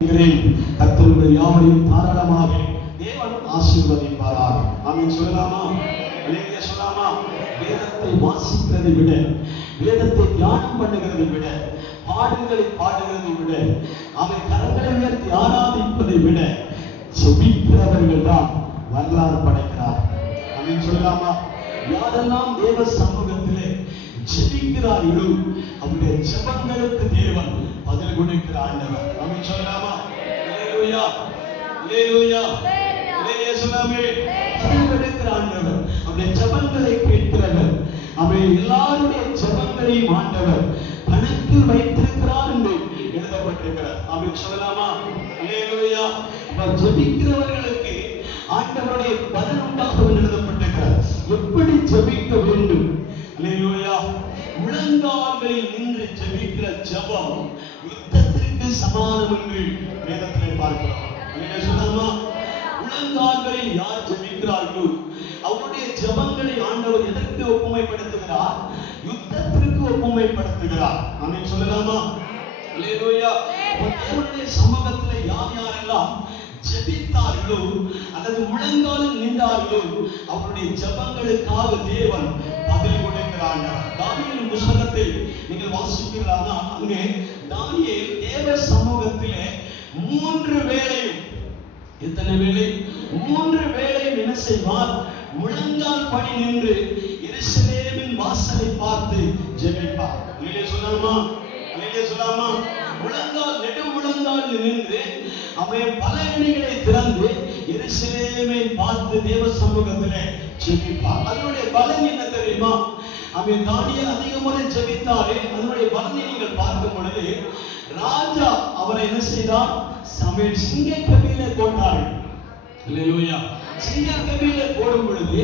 கர்த்தருடைய யாவரையும் தாராளமாக தேவன் ஆசீர்வதிப்பாராக. ஆமென் சொல்லலாமா? அல்லேலூயா சொல்லலாமா? வேதத்தை வாசிக்கிறதை விட, வேதத்தை தியானம் பண்ணுகிறதை விட, பாடல்களை பாடுகிறதை விட, அவை கரங்களை உயர்த்தி ஆராதிப்பதை விட ஜெபிக்கிறவர்கள் தான் வரலாறு படைக்கிறார். ஆமென் சொல்லலாமா? யாரெல்லாம் தேவ சமூகத்திலே ஜெபிக்கிறார்களோ அவருடைய ஜெபங்களுக்கு தேவன் பதில் கொடுக்கிற ஆண்டவர். ஆமென் சொல்லலாமா? அல்லேலூயா அல்லேலூயா அல்லேலூயா சொல்லாமே. பதில் கொடுக்கிற ஆண்டவர், அவருடைய ஜெபங்களை கேட்கிறவர், அவருடைய எல்லாருடைய ஜெபங்களையும் ஆண்டவர் கணக்கில் வைத்திருக்கிறார் என்று எழுதப்பட்டிருக்கிறார். ஆமென் சொல்லலாமா? அல்லேலூயா. ஜெபிக்கிறவர்களுக்கு ஆண்டவருடைய பதில் உண்டாகும் எழுதப்பட்டிருக்கிறார். எப்படி ஜெபிக்க வேண்டும்? அல்லேலூயா. முழங்கால்களில் நின்று ஜெபிக்கிற ஜெபம் யுத்தத்திற்கு சமானம் என்று வேதத்திலே பார்க்கிறோம். அல்லேலூயா சொல்லலாமா? முழங்கால்களில் யார் ஜெபிக்கிறார்களோ அவருடைய ஜெபங்களை ஆண்டவர் எதற்கு ஒப்புமைப்படுத்துகிறார்? யுத்தத்திற்கு ஒப்புமைப்படுத்துகிறார். ஆமென் சொல்லலாமா? அல்லேலூயா. தேவனுடைய சமூகத்திலே யார் யாரெல்லாம் ஜெபித்தார்களோ அல்லது முழங்காலில் நின்றார்களோ அவருடைய ஜெபங்களுக்காக தேவன் பதில் கொடுக்கிறார். தானியேல் புத்தகத்தை நீங்கள் வாசிக்கிறீர்களா? அங்கே தானியேல் தேவ சமூகத்திலே 3 வேளையும், எத்தனை வேளை? 3 வேளையும் என்ன செய்வார்? முழங்கால் படி நின்று எருசலேமின் வாசலை பார்த்து ஜெபிப்பார். அல்லேலூயா சொல்லலாமா? அல்லேலூயா சொல்லலாமா? முழங்கால் நெடுமுழங்கால் நின்று அவன் பல அணிகளை திறந்து எருசலேமை பார்த்து தேவ சமூகத்திலே ஜெபிப்பார். அதனுடைய பலன் என்ன தெரியுமா? அவன் தானியேல் அதிக முறை ஜெபித்தாரே, அதனுடைய பலனை நீங்கள் பார்க்கும் பொழுது ராஜா அவரை என்ன செய்தார்? சிங்கக்கபிலே போட்டார்கள். அல்லேலூயா. சிங்கக்கபிலே போடும் பொழுது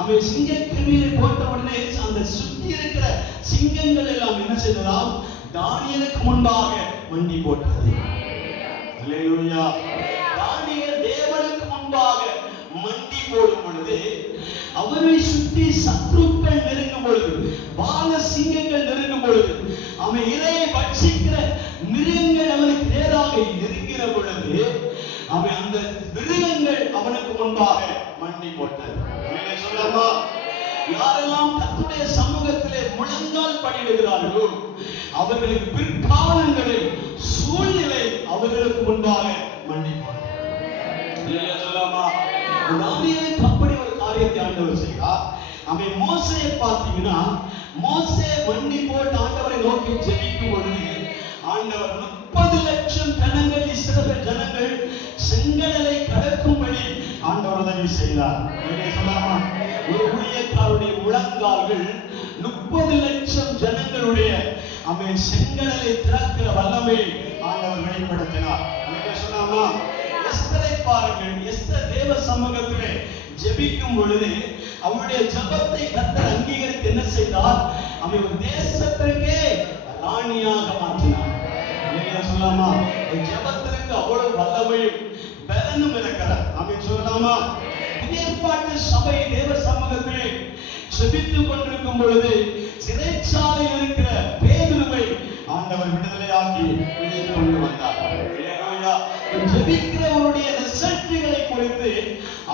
அவன் சிங்கக்கபிலே போட்ட உடனே அந்த சுற்றி இருக்கிற சிங்கங்கள் எல்லாம் என்ன செய்ததாம்? தானியேலுக்கு முன்பாக மண்டி போட்டது. அல்லேலூயா. தானியேல் தேவனுக்கு முன்பாக மண்டி போடும் பொழுது அவரை சுற்றி சத்துருக்கள் நெருங்கும் பொழுது, பால சிங்கங்கள் நெருங்கும் பொழுது, அவன் இரையை பட்சிக்கிற மிருகங்கள் அவனுக்கு நேராக நெருங்கிற பொழுது அவன் அந்த மிருகங்கள் அவனுக்கு முன்பாக மண்டி போட்டது. சொல்லலாமா? யாரெல்லாம் கர்த்தருடைய சமூகத்திலே முழங்கால் படியிடுகிறார்களோ அவர்களுக்கு பிற்காலங்களில் சூழ்நிலை அவர்களுக்கு முன்பாக மண்டி போட்டது. சொல்லலாமா? தானியேலுக்கு அப்படி ஒரு காரியத்தை ஆண்டவர் செய்தார். அவன் மோசேயை பார்த்தீங்கன்னா, மோசே மண்டி போட்டு ஆண்டவரை நோக்கி ஜெபிக்கும் பொழுது ஆண்டவர் 30 லட்சம் ஜனங்கள், இஸ்ரவேல் ஜனங்கள் செங்கடலை கடக்கும்படி ஆண்டவர் உதவி செய்தார். சொல்லலாமா? ஒரு ஊழியக்காரருடைய முழங்கால்கள் 30 லட்சம் ஜனங்களுடைய அவன் செங்கடலை திறக்கிற வல்லமை ஆண்டவர் வெளிப்படுத்தினார். சொல்லலாமா? எஸ்தரை பாருங்கள். எஸ்தர் தேவ சமூகத்திலே ஜெபிக்கும் பொழுது அவருடைய ஜெபத்தை கர்த்தர் அங்கீகரித்து என்ன செய்தார்? அவன் ஒரு தேசத்திற்கே ராணியாக மாற்றினார். சொல்லலாமா? ஜெபத்திற்கு அவ்வளவு வல்லமையும் பலனும் இருக்கிறார். அவன் சொல்லலாமா? புதிய ஏற்பாட்டு சபை தேவ சமூகத்திலே ஜெபித்துக் கொண்டிருக்கும் பொழுது சிறைச்சாலையில் இருக்கிற பேதுருவை ஆண்டவர் விடுதலையாக்கி வெளியே கொண்டு வந்தார். ஜெபிக்கிறவருடைய ரிசல்ட்களை குறித்து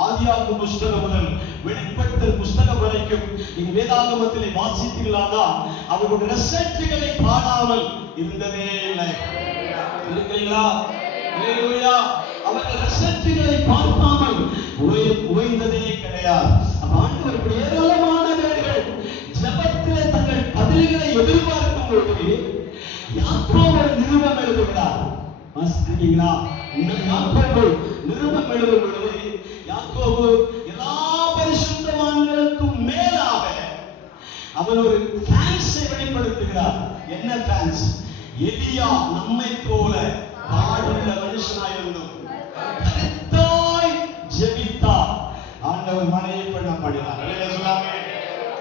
ஆதியாகம புத்தகம் முதல் வெளிப்படுத்தல் புத்தகம் வரைக்கும் நீங்க வேதாகமத்திலே வாசித்தீர்களானா அவருடைய ரிசல்ட்களை காணாமல் இருந்ததே இல்லை. இருக்கிறீங்களா? அல்லேலூயா. அவர்கள் ரிசல்ட்களை பார்க்காமல் ஓய்ந்ததே கிடையாது. ஆண்டவர் இப்படி ஏராளமான பேர்கள் ஜெபத்திலே தங்கள் பதில்களை எதிர்பார்க்கும் பொழுது யாக்கோபு நிருபம் எழுதுகிறார். வாசித்தீங்களா? யாக்கோபு நிருபம் எழுதும் பொழுது யாக்கோபு எல்லா பரிசுத்தவான்களுக்கும் மேலாக அவன் ஒரு ஃபேன்ஸை வெளிப்படுத்துகிறார். என்ன ஃபேன்ஸ்? எலியா நம்மை போல பாடுள்ள மனுஷனாயிருந்தும் கருத்தாய் ஜெபித்தார். ஆண்டவர் மழையை பண்ண பண்ணினார். அல்லேலூயா சொல்லாமே.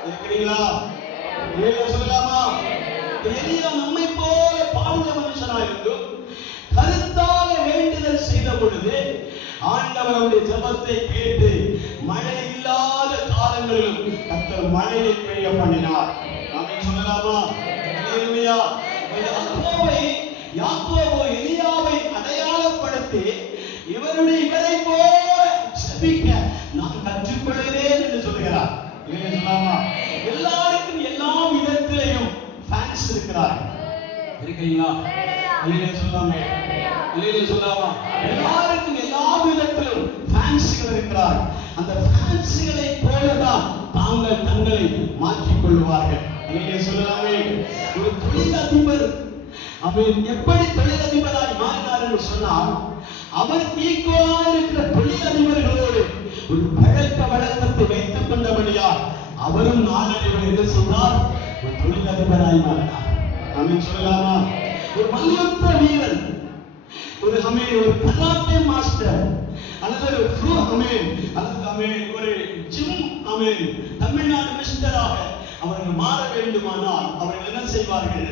இருக்கிறீங்களா? அல்லேலூயா சொல்லலாமா? எலியா நம்மை போல பாடுள்ள மனுஷனாயிருந்தும் கருத்தாக வேண்டுதல் செய்த பொழுது ஆண்டவர் அவருடைய ஜெபத்தை கேட்டு மழை இல்லாத காலங்களிலும் கர்த்தர் மழையை பெய்ய பண்ணினார். ஆமென் சொல்லலாமா? அல்லேலூயா. யாக்கோபு எலியாவை அடையாளப்படுத்த பொழுது இவரை போல ஜெபிக்க நான் கற்றுக்கொள்கிறேன் என்று சொல்லுகிறார். சொல்லாமா? எல்லாருக்கும் எல்லா விதத்திலையும் ஃபேன்ஸ் இருக்கிறார். இருக்கீங்களா? சொல்லாமே சொல்லாமா? எல்லாருக்கும் எல்லா விதத்திலும் ஃபேன்ஸ்கள் இருக்கிறார். அந்த ஃபேன்ஸ்களை போலதான் தாங்கள் தங்களை மாற்றிக் கொள்வார்கள். சொல்லலாமே? ஒரு தொழிலதிபர் அவன் எப்படி தொழிலதிபராய் மாறினார் என்று சொன்னால், அவர் ஈக்குவலாக இருக்கிற தொழிலதிபர்களோடு ஒரு பழக்க வழக்கத்தை வைத்துக் கொண்டபடியால் அவரும் நாளடைவில் என்ன செய்தார்? ஒரு தொழிலதிபராய் மாறினார். ஆமென் சொல்லலாமா? ஒரு மல்யுத்த வீரன், ஒரு கராத்தே மாஸ்டர், அல்லது ஒரு ஜிம் தமிழ்நாடு மிஸ்டராக அவர்கள் மாற வேண்டுமானால் அவர்கள் என்ன செய்வார்கள்?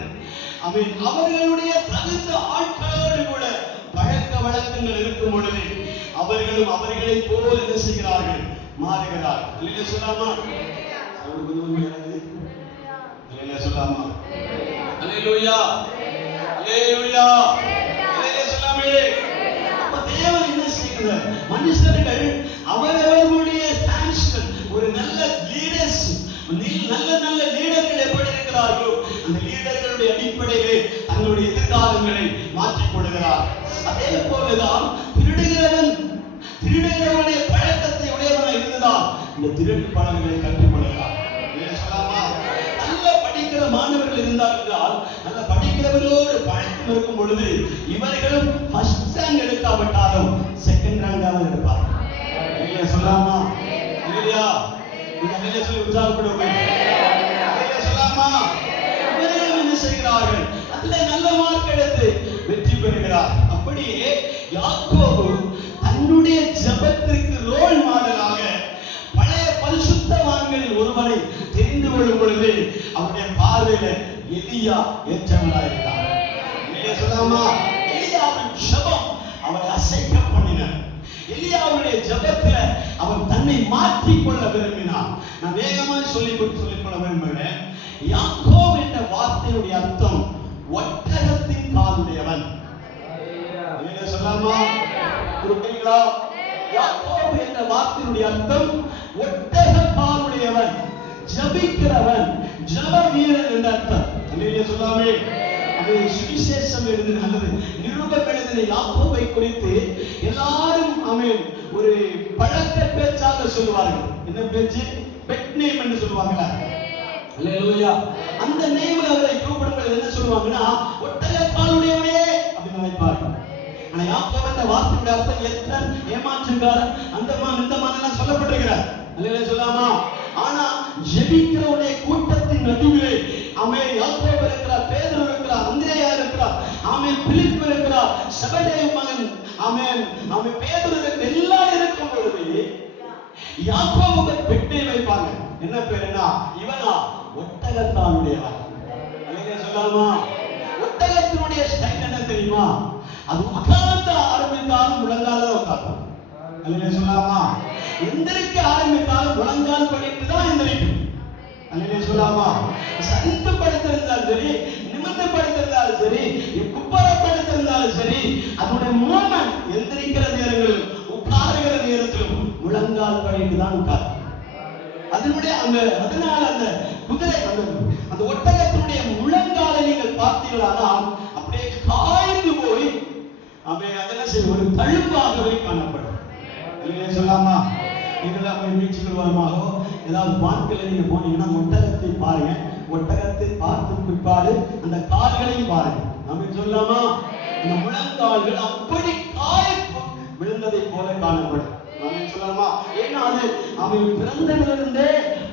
அவர்களுடைய தகுந்த ஆட்களோடு கூட பழக்க வழக்கங்கள் இருக்கும் பொழுது அவர்களும் அவர்களை போல் என்ன செய்கிறார்கள்? மாறுகிறார்கள். சொல்லாமா? சொல்லாமா? அல்லேலூயா, அல்லேலூயா, சொல்லாமே? தேவன் என்ன செய்கிறார்? மனுஷர்கள் அவரவர்களுடைய ஃபேன்ஸ்கள், ஒரு நல்ல லீடர்ஸ், நல்ல லீடர்கள் எப்படி இருக்கிறார்களோ அந்த லீடர்களுடைய அடிப்படையிலே தங்களுடைய எதிர்காலங்களை மாற்றிக் கொள்கிறார். அதே போலதான் திருடுகிறவனுடைய பழக்கத்தை உடையவனாக இருந்ததால் இந்த திருட்டு பழங்களை கற்றுக்கொள்கிறார். நல்ல படிக்கிற மாணவர்கள் இருந்தால் என்றால், நல்ல படிக்கிறவர்களோடு பழக்கம் இருக்கும் பொழுது இவர்களும் ஃபர்ஸ்ட் ரேங்க் எடுக்காவிட்டாலும் செகண்ட் ரேங்காக எடுப்பார்கள். சொல்லாமா? இல்லையா? சொல்லி உற்சாகப்படுவோமே. சொல்லாமா? இவர்களும் என்ன செய்கிறார்கள்? அதுல நல்ல மார்க் எடுத்து வெற்றி பெறுகிறார். அப்படியே யாக்கோபு தன்னுடைய ஜெபத்திற்கு ரோல் மாடலாக பழைய பரிசுத்தவான்களில் ஒருவரை தெரிந்து கொள்ளும் பொழுது அவருடைய பார்வையில எலியா ஏற்றவராக இருந்தார். சொல்லாமா? எலியாவின் ஜெபம் அவரை அசைக்க பண்ணினார். எலியாவுடைய ஜெபத்துல அவன் தன்னை மாற்றிக் கொள்ள விரும்பினான். நான் வேகமாக சொல்லிக்கொள்ள விரும்புகிறேன். யாக்கோபு என்ற வார்த்தையுடைய அர்த்தம் ஒட்டகத்தின் காலுடையவன். சொல்லாமா? புரியுங்களா? யாக்கோபு என்ற வார்த்தையுடைய அர்த்தம் ஒட்டக காலுடையவன், ஜெபிக்கிறவன், ஜெப வீரன் என்ற அர்த்தம். சொல்லாமே? அது சுவிசேஷம் எழுதின அல்லது நிருபம் எழுதின யாக்கோபை குறித்து எல்லாரும் ஒரு பழக்க பேச்சாக சொல்லுவார்கள். என்ன பேச்சு? பெட் நேம் என்று சொல்லுவாங்களா? அல்லேலூயா. அந்த நேம்ல அவரை கூப்பிடும்போது என்ன சொல்லுவாங்கன்னா, ஒட்டக காலுடையவனே அப்படின்னு நினைப்பார்கள். ஆனா யாக்கோபு என்ற வார்த்தையுடைய அர்த்தம் எத்தன், ஏமாற்றுக்காரன், இந்த மாதிரி சொல்லப்பட்டிருக்கிறார். அல்லேலூயா சொல்லாமா? ஆனா ஜெபிக்கிறவனுடைய கூட்டத்தின் நடுவிலே யாக்கோபு இருக்கிறார், பேதுரு இருக்கிறார், அந்திரேயா இருக்கிறார், பிலிப்பு இருக்கிறார், செபதேயு மகன் பேதுரு இருக்கிற எல்லாரும் இருக்கும் பொழுது யாக்கோபுக்கு பெட்டை வைப்பாங்க. என்ன பேருன்னா, இவனா ஒட்டகத்தானுடையவன். அல்லேலூயா சொல்லாமா? ஒட்டகத்தினுடைய ஸ்டைல் என்ன தெரியுமா? அது உட்கார்ந்து ஆரம்பித்தாலும் முழங்கால உட்காரும். அல்லேலூயா சொல்லாமா? எந்திரிக்க ஆரம்பித்தாலும் முழங்கால் பண்ணிட்டு தான் எந்திரிக்கும். அல்லேலூயா சொல்லாமா? சரிந்து படுத்திருந்தாலும் சரி, நிமிர்ந்து படுத்திருந்தாலும் சரி, குப்பர படுத்திருந்தாலும் சரி, அதனுடைய மூமெண்ட் எந்திரிக்கிற நேரங்களிலும் உட்காருகிற நேரத்திலும் முழங்கால் பண்ணிட்டு தான் உட்காரும். அதனால அந்த குதிரை அந்த ஒட்டகத்தினுடைய முழங்காலை நீங்கள் பார்த்தீர்களானால் அப்படியே காய்ந்து போய் அதெல்லாம் செய்ய ஒரு தழும்பாகவே காணப்படும். சொல்லாமா? நீங்கள் பீச்சுகள் வருமாகவோ ஏதாவது பார்க்கல நீங்க போனீங்கன்னா ஒட்டகத்தை பாருங்க. ஒட்டகத்தை பார்த்து பிற்பாடு அந்த கால்களையும் பாருங்க. நம்ம சொல்லாமா? அந்த முழங்கால்கள் அப்படி காய விழுந்ததை போல காணப்படும். சொல்லலாமா? ஏன்னா அது அவன் பிறந்ததிலிருந்தே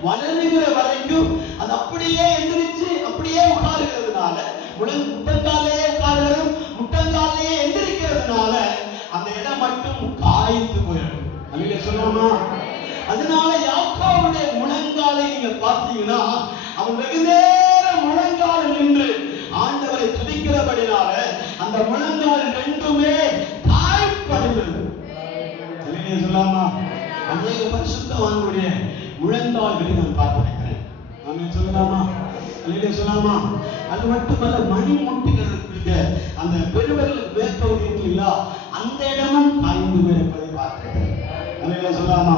வளருகிற வரைக்கும் அது அப்படியே எந்திரிச்சு அப்படியே உட்காருகிறதுனால, முட்டங்காலையே உட்காருகிறதும் முட்டங்காலையே எந்திரிக்கிறதுனால அந்த இடம் மட்டும் காய்ந்து போயிடும். அல்லேலூயா சொல்லாமா? அதனால யாக்கோபுடைய முழங்காலை நீங்க பார்த்தீங்கன்னா அவன் வெகு நேரம் முழங்கால் நின்று ஆண்டவரை துதிக்கிறபடினால அந்த முழங்கால் ரெண்டுமே காய்ப்படைந்தது. சொல்லாமா? அநேக பரிசுத்தவான்களுடைய முழங்கால்களை நான் பார்த்திருக்கிறேன். ஆமென் சொல்லலாமா? அல்லேலூயா சொல்லாமா? அது மட்டுமல்ல, மணிமுட்டுகள் இருக்கு, அந்த பெருவரல் வேர்பகுதி இருக்குல்ல, அந்த இடமும் காய்ந்து போயிருப்பதை பார்க்கிறேன். சொல்லாமா?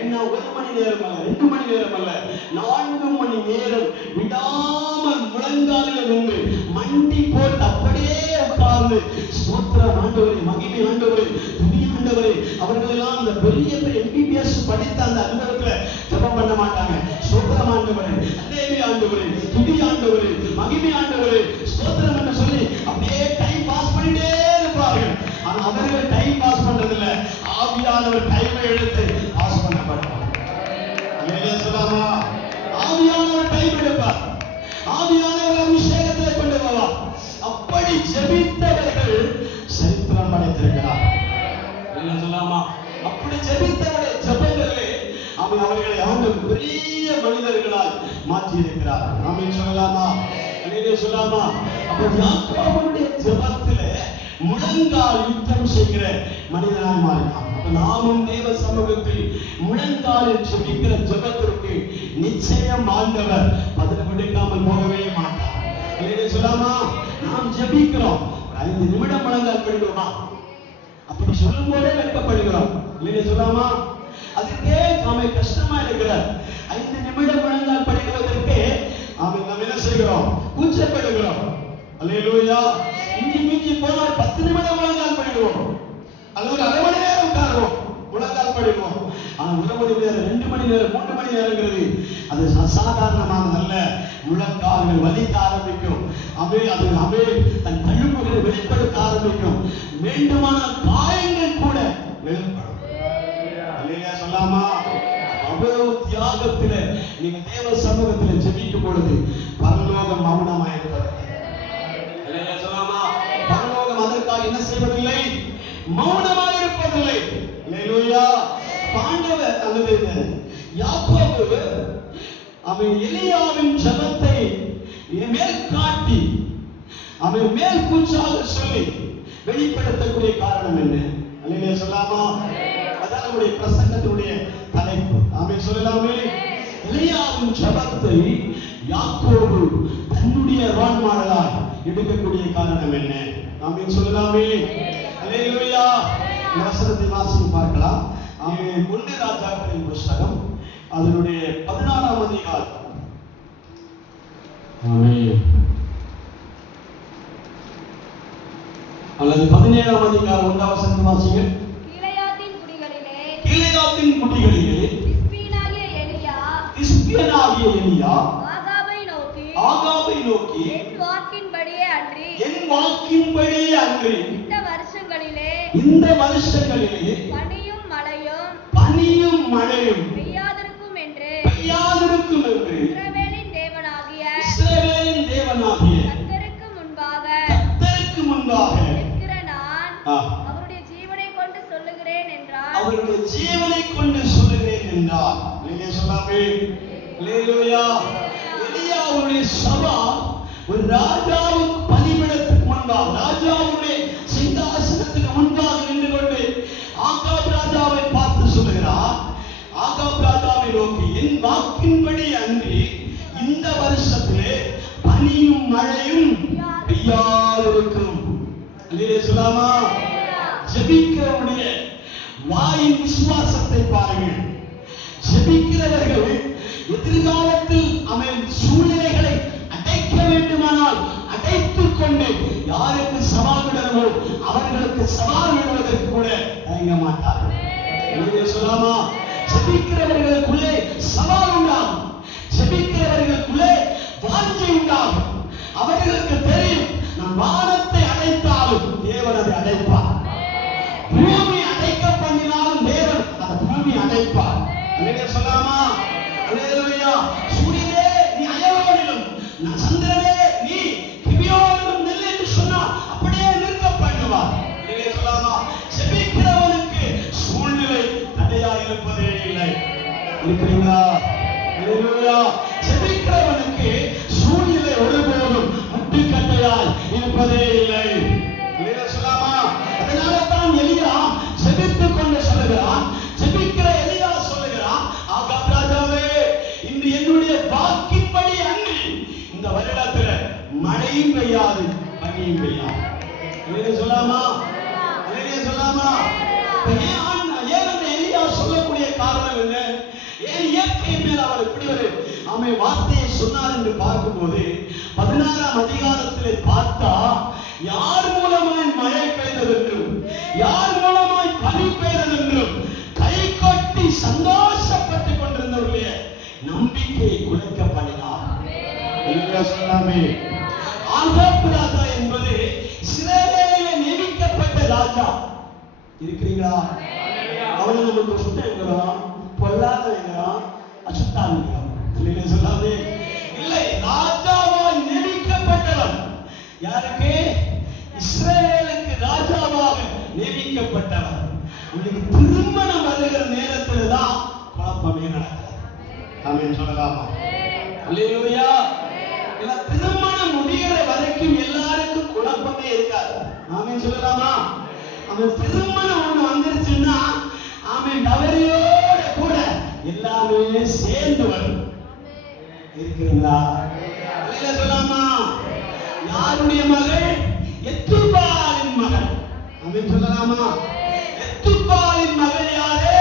என்ன 1 மணி நேரம் அல்ல, 2 மணி நேரம் அல்ல, 4 மணி நேரம் விடாமல் முழங்காலில் நின்று மண்டி போட்டு அப்படியே உட்கார்ந்து ஸ்தோத்திரம் ஆண்டவரே, மகிமை ஆண்டவரே, துதி ஆண்டவரே. அவர்கள் எல்லாம் அந்த பெரிய MBBS படித்த அந்த அனுபவத்துல ஜெபம் பண்ண மாட்டாங்க. ஸ்தோத்திரம் ஆண்டவரே, அல்லேலூயா ஆண்டவரே, துதி ஆண்டவரே, மகிமை ஆண்டவரே, ஸ்தோத்திரம் என்று சொல்லி அப்படியே டைம் பாஸ் பண்ணிட்டே இருப்பார்கள். ஆனா அவர்கள் டைம் பாஸ் பண்றதில்ல, ஆவியானவர் டைமை எடுத்து பாஸ் பண்ணப்படுவார். அல்லேலூயா சொல்லாமா? ஆவியானவர் டைம் எடுப்பார், ஆவியானவர் அபிஷேகத்தை கொண்டு வருவார். அப்படி ஜெபித்தவர்கள் சரித்திரம் படைத்திருக்கிறார். என்ன சொல்லாமா? அப்படி ஜெபித்தவருடைய ஜெபங்களே அவர்களை ஆண்டவர் பெரிய மனிதர்களால் மாற்றி இருக்கிறார். ஆமென் சொல்லலாமா? அல்லேலூயா சொல்லாமா? அப்ப யாக்கோபுடைய ஜெபத்திலே முழங்கால் யுத்தம் செய்கிற மனிதனாய் மாறினான். நாமும் தேவ சமூகத்தில் முழங்காலில் ஜெபிக்கிற ஜெபத்திற்கு நிச்சயம் ஆண்டவர் பதில் கொடுக்காமல் போகவே மாட்டார். அல்லேலூயா சொல்லாமா? நாம் ஜெபிக்கிறோம், 5 நிமிடம் முழங்கால் படிக்கிறோமா? அப்படி சொல்லும் போதே வெட்கப்படுகிறோம். அல்லேலூயா சொல்லாமா? அதுக்கே நாம கஷ்டமா இருக்கிறார். 5 நிமிடம் முழங்கால் படிக்கிறதற்கு நாம் என்ன செய்கிறோம்? கூச்சப்படுகிறோம். அல்லேலூயா. மிஞ்சி போனால் 10 நிமிடம் முழங்கால் படிடுவோம், அல்லது ஒரு 1/2 மணி நேரம் உட்காருவோம், முழங்கால் படிடுவோம். ஆனா 1 மணி நேரம், 2 மணி நேரம், 3 மணி நேரங்கிறது அது அசாதாரணமானது அல்ல. முழங்கால்கள் வலிக்க ஆரம்பிக்கும், அது தன் தழும்புகளை வெளிப்படுத்த ஆரம்பிக்கும், வேண்டுமானால் காயங்கள் கூட வெளிப்படும். அல்லேலூயா சொல்லாமா? அவ்வளவு தியாகத்தில நீங்க தேவ சமூகத்தில ஜெபிக்கும் பொழுது பரலோகம் மௌனமாய் இருப்பது. அல்லேலூயா சொல்லாமா? பரலோகம் அதற்காக என்ன செய்வதில்லை? மௌனமாய் இருப்பதில்லை. அல்லேலூயா. ஆண்டவர் அல்லது யாக்கோபு அவன் எலியாவின் ஜெபத்தை மேல் காட்டி அவன் மேல் கூச்சாக சொல்லி வெளிப்படுத்தக்கூடிய காரணம் என்ன? அல்லேலூயா சொல்லாமா? அதான் நம்முடைய பிரசங்கத்தினுடைய தலைப்பு. ஆமென் சொல்லலாமே? எலியாவின் ஜெபத்தை யாக்கோபு தன்னுடைய ரோல் மாடலாய் எடுக்கக்கூடிய காரணம் என்ன? ஆமென் சொல்லலாமே? அல்லேலூயா. இந்த வசனத்தை வாசித்து பார்க்கலாம். ஆமென். 1 ராஜாக்களின் புத்தகம் அதனுடைய 16ஆம் அதிகாரம். ஆமென். அல்லது 17ஆம் அதிகாரம் 1ஆம் வசனத்தை வாசிங்க. கீலேயாத்தின் குடிகளிலே திஸ்பியனாகிய எலியா ஆகாபை நோக்கி என் வாக்கின்படியே அன்றி இந்த வருஷங்களிலே பனியும் மழையும் பெய்யாதிருக்கும் என்று இஸ்ரவேலின் தேவனாகிய கர்த்தருக்கு முன்பாக நிற்கிற நான் அவருடைய ஜீவனை கொண்டு சொல்லுகிறேன் என்றார். அல்லேலூயா சொல்லாமே? அல்லேலூயா. எலியாவுடைய சபா ஒரு ராஜாவுக்கு பலிபீடத்துக்கு முன்பாக, ராஜாவுடைய சிங்காசனத்துக்கு முன்பாக நின்று கொண்டு ஆகாப் ராஜாவை பார்த்து சொல்லுகிறார். ஆகாப் ராஜாவை நோக்கி என் வாக்கின்படி அன்றி இந்த வருஷத்திலே பனியும் மழையும் பெய்யாதிருக்கும். அல்லேலூயா சொல்லாமா? ஜெபிக்கிறவருடைய வாயின் விசுவாசத்தை பாருங்கள். ஜெபிக்கிறவர்கள் எதிர்காலத்தில் அவன் சூழ்நிலைகளை அடைக்க வேண்டுமானால் அடைத்துக் கொண்டு யாருக்கு சவால் விடணுமோ அவர்களுக்கு சவால் விடுவதற்கு கூட தயங்க மாட்டார்கள். அல்லேலூயா சொல்லாமா? ஜெபிக்கிறவர்களுக்குள்ளே சவால் உண்டாகும், ஜெபிக்கிறவர்களுக்குள்ளே வாஞ்சை உண்டாகும். அவர்களுக்கு தெரியும், நம் வானத்தை அடைத்தாலும் தேவன் அதை அடைப்பார், பூமி அடைக்க பண்ணினாலும் தேவன் அந்த பூமி அடைப்பார். அல்லேலூயா சொல்லாமா? அல்லேலூயா. சூரியனே நீ அயலோனிலும், சந்திரனே நீ கிபியோனிலும் நில் என்று சொன்னால் அப்படியே நிற்க பண்ணுவார். அல்லேலூயா சொல்லாமா? ஜெபிக்கிறவனுக்கு சூழ்நிலை தடையா இருப்பதே இல்லை. இருக்கிறீங்களா? அல்லேலூயா. ஜெபிக்கிறவனுக்கு சூழ்நிலை ஒருபோதும் முட்டுக்கட்டையாய் இருப்பதே இல்லை. அல்லேலூயா சொல்லாமா? அதனால தான் எலியா ஜெபித்துக் கொண்டு சொல்லுகிறான். ஜெபிக்கிற எலியா சொல்லுகிறான், ஆகாப் ராஜாவே, இன்று என்னுடைய வாக்கின்படி அன்றி இந்த வருடத்துல மழையும் பெய்யாது பனியும் பெய்யாது. அல்லேலூயா சொல்லாமா? அல்லேலூயா சொல்லாமா? ஏன் அந்த எலியா சொல்லக்கூடிய காரணம் என்ன? ஏன் இயற்கை மேல் அவர் இப்படி ஒரு வார்த்தையை சொன்னார் என்று பார்க்கும்போது 16ஆம் அதிகாரத்திலே பார்த்தா யார் மூலமாய் மழை பெய்தது என்றும் யார் மூலமாய் பனி பெய்தது என்றும் கை கொட்டி சந்தோஷப்பட்டுக் கொண்டிருந்தவர்களுடைய நம்பிக்கையை குலைக்க பண்ணினார். ஆகாப் ராஜா என்பது இஸ்ரவேலிலே நியமிக்கப்பட்ட ராஜா. இருக்கிறீங்களா? அவனை நம்ம துஷ்டங்கிறோம், பொல்லாதவங்கிறோம், அசுத்தாங்கிறோம். சொல்லாமே இல்லை, ராஜாவாய் நியமிக்கப்பட்டவன். யாருக்கு? இஸ்ரவேலுக்கு ராஜாவாக நியமிக்கப்பட்டவன். உங்களுக்கு திருமணம் வருகிற நேரத்தில் தான் குழப்பமே நடக்கிறது. ஆமென் சொல்லலாமா? அல்லேலூயா. திருமணம் முடிகிற வரைக்கும் எல்லாருக்கும் குழப்பமே இருக்காது. ஆமென் சொல்லலாமா? அவன் திருமணம் ஒண்ணு வந்துருச்சுன்னா அவன் தவறியோட கூட எல்லாமே சேர்ந்து வரும். இருக்கிறீங்களா? சொல்லலாமா? யாருடைய மகள்? எத்துபாலின் மகள். ஆமென் சொல்லலாமா? எத்துபாலின் மகள் யாரு?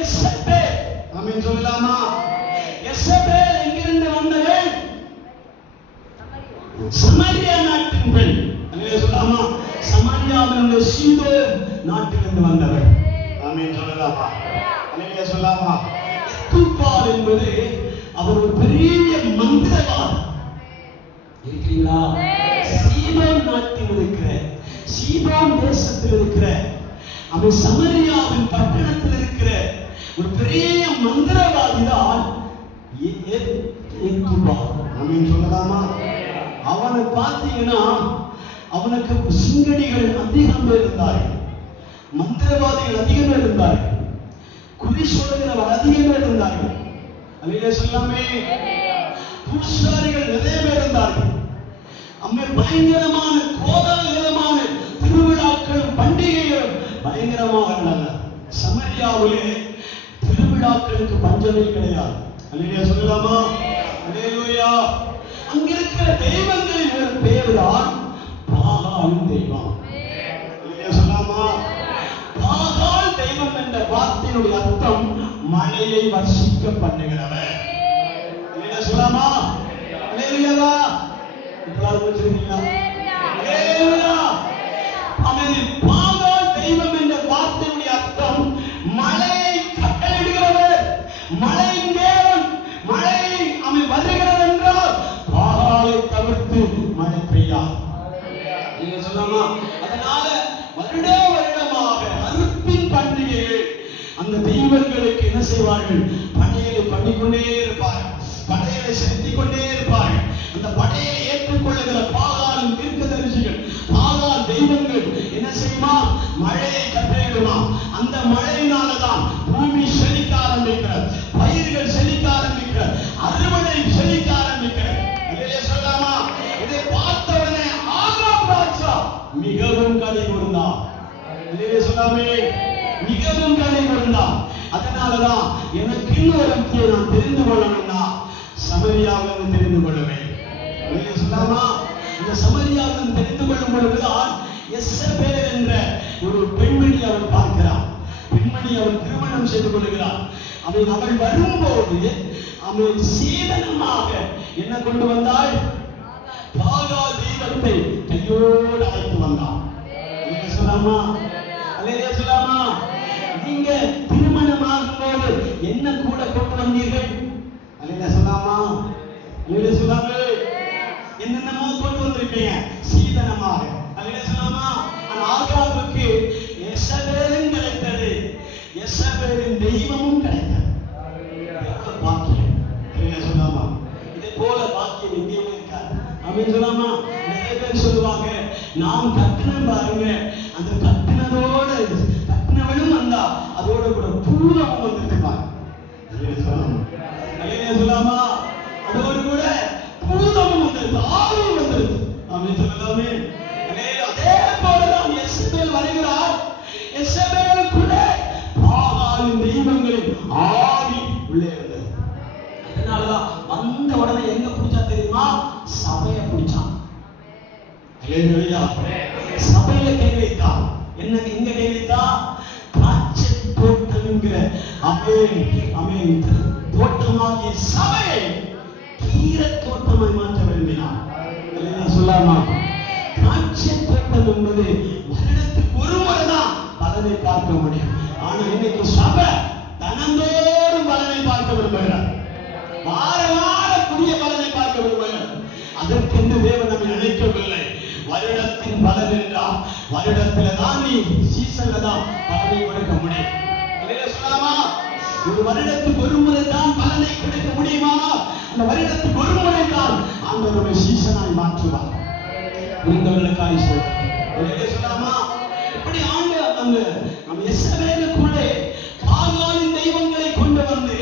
எசபேல். ஆமென் சொல்லலாமா? எசபேல் எங்கிருந்து வந்தவள்? சமாரியா நாட்டின் பெண். சொல்லலாமா? சமாரியாவிலிருந்து சீதோன் நாட்டிலிருந்து வந்தவள். ஆமென் சொல்லலாமா? அல்லேலூயா சொல்லலாமா? எத்துபால் என்பது அவர் ஒரு பெரிய மந்திரவாதி. இருக்கிறீங்களா? சீதோன் நாட்டில் இருக்கிற, சீதோன் தேசத்தில் இருக்கிற, அவன் சமரியாவின் பட்டணத்தில் இருக்கிற ஒரு பெரிய மந்திரவாதி தான் எத்துபால். ஆமென் சொல்லலாமா? அவனை பார்த்தீங்கன்னா அவனுக்கு சிங்கடிகள் அதிகம் பேர் இருந்தார்கள், மந்திரவாதிகள் அதிகம் பேர் இருந்தார்கள், குறி சொல்லுகிறவர் அதிகம் பேர் இருந்தார்கள். அல்லேலூயா சொல்லாமே? பூசாரிகள் நிறைய பேர் இருந்தார்கள். அம்மே பயங்கரமான கோலாகலமான திருவிழாக்கள் பண்டிகைகள் பயங்கரமாக நடந்தன. சமரியாவிலே திருவிழாக்களுக்கு பஞ்சமே கிடையாது. அல்லேலூயா சொல்லலாமா? அல்லேலூயா. அங்கிருக்கிற தெய்வங்களின் ஒரு பேர்தான் பாகால் தெய்வம். அல்லேலூயா சொல்லலாமா? பாகால் தெய்வம் என்ற வார்த்தையினுடைய அர்த்தம் மழையை வர்ஷிக்க பண்ணுகிறவர். அல்லேலூயா சொல்லலாமா? அல்லேலூயா. இப்பலாம் புரிஞ்சுக்கிறீங்களா? அல்லேலூயா. ஆமென். பாகால் தெய்வம் என்ற வார்த்தையினுடைய அர்த்தம் மழையை கட்டளையிடுகிறவர், மழையின் தேவன். மழை அவன் வருகிறது என்றால் பாகாலை தவிர்த்து மழை பெய்யாது. நீங்க சொல்லலாமா? அதனால வருடமாக அறுப்பின் பண்டிகைகள் அந்த தெய்வங்களுக்கு என்ன செய்வார்கள்? படையலை பண்ணிக்கொண்டே இருப்பார்கள், படையலை செலுத்திக் கொண்டே இருப்பார்கள். அந்த படையலை ஏற்றுக்கொள்ளுகிற பாகாலின் தீர்க்கதரிசிகள், பாகால் தெய்வங்கள் என்ன செய்யுமா? மழையை கட்டளையிடுமா. அந்த மழையினாலதான் பூமி செழிக்க ஆரம்பிக்கிறது, பயிர்கள் செழிக்க ஆரம்பிக்கிறது, அறுவடை செழிக்க ஆரம்பிக்கிறது. சொல்லலாமா? இதை பார்த்தவுடனே ஆகாப் ராஜா மிகவும் கதை கூர்ந்தான். சொல்லாமே? மிகவும் கதை கூர்ந்தான். அதனாலதான் எனக்கு இன்னொரு நான் தெரிந்து கொள்ளணும்னா சமரியாவிலிருந்து தெரிந்து கொள்ளுவேன். சொல்லாமா? இந்த சமரியாவிலிருந்து தெரிந்து கொள்ளும் பொழுதுதான் எசபேல் என்ற ஒரு பெண்மணி அவன் பார்க்கிறான். பெண்மணி அவன் திருமணம் செய்து கொள்கிறான். அவள் வரும்போது அவன் சீதனமாக என்ன கொண்டு வந்தாள்? பாகா தெய்வத்தை கையோடு அழைத்து வந்தான். சொல்லாமா? அல்லேலூயா சொல்லாமா? நீங்க திருமணம் ஆகும்போது என்ன கூட கொண்டு வந்தீர்கள்? அல்லேலூயா சொல்லாமா? அல்லேலூயா சொல்லாமே? என்னென்னமோ கொண்டு வந்திருக்கீங்க சீதனமாக. அல்லேலூயா சொல்லாமா? ஆகாபுக்கு எசபேலும் கிடைத்தது, எசபேலின் தெய்வமும் கிடைத்தது. பாக்கியம். அல்லேலூயா சொல்லாமா? இதே போல பாக்கியம் எங்கேயுமே இருக்காது. ஆமென் சொல்லாமா? நிறைய பேர் சொல்லுவாங்க, நாம் கட்டினம் பாருங்க, அந்த கட்டினதோட கட்டினவனும் வந்தா அதோட கூட பூரமும் வந்துருப்பாங்க. அல்லேலூயா சொல்லாமா? அல்லேலூயா சொல்லாமா? அதோடு கூட பூதமும் வந்திருக்கு, ஆவியும் வந்திருக்கு. ஆமென் சொல்லலாமே? அதே போலதான் எசபேல் வருகிறார். எசபேலுக்குள்ளே பாகாலின் தெய்வங்களின் ஆவி உள்ளே இருந்தது. அதனாலதான் வந்த உடனே எங்க பிடிச்சா தெரியுமா? சபையை பிடிச்சான். சபையில கை வைத்தான். என்ன எங்க கை வைத்தா? என்கிற அமேன் அமேன் தோட்டமாகிய சபையை கீர தோட்டமாய் மாற்ற விரும்பினார். சொல்லாமா? திராட்சை தோட்டம் என்பது வருடத்துக்கு ஒரு முறை தான் பலனை பார்க்க முடியும். ஆனா இன்னைக்கு சபை தனந்தோறும் பலனை பார்க்க விரும்புகிறார். வார வார புதிய பலனை பார்க்க விரும்புகிறார். அதற்கென்று தேவன் நம்மை அழைக்கவில்லை. வருடத்தின் பலன் என்றால் வருடத்துல தான் நீ சீசன்ல தான் பலனை கொடுக்க முடியும். சொல்லாமா? ஒரு வருடத்துக்கு ஒரு முறை தான் பலனை கொடுக்க முடியுமானா அந்த வருடத்துக்கு ஒரு முறை தான் ஆண்டவர் நம்மை சீசனாய் மாற்றுவார். புரிந்தவர்களுக்காக சொல்றேன். சொல்லாமா? இப்படி ஆண்டு அந்த நம்ம இஸ்ரவேலுக்குள்ளே பாகாலின் தெய்வங்களை கொண்டு வந்து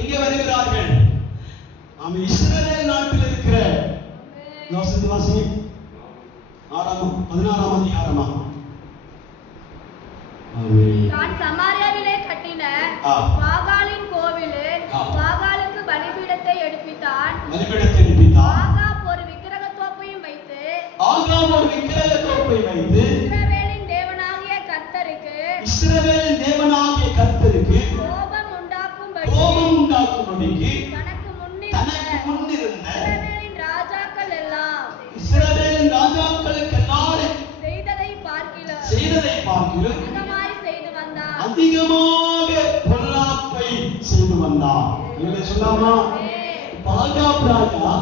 எங்கே வருகிறார்கள்? நாம் இஸ்ரவேல் நாட்டில் இருக்கிற வாசிங்க 16ஆம் அதிகாரமா? நான் சமாரியாவிலே கட்டின பாகாலின் கோவிலே பாகாலுக்கு பலிபீடத்தை எடுப்பித்தான். ஆகாப் ஒரு விக்கிரக தோப்பையும் வைத்து இஸ்ரவேலின் தேவனாகிய கர்த்தருக்கு கோபம் உண்டாக்கும்படிக்கு தனக்கு முன்னிருந்த இஸ்ரவேலின் ராஜாக்களுக்கெல்லாம் செய்ததை பார்க்கிலும் அதிகமாக பொல்லாப்பை செய்து வந்தார். சொல்லாமா? ஆகாப் ராஜா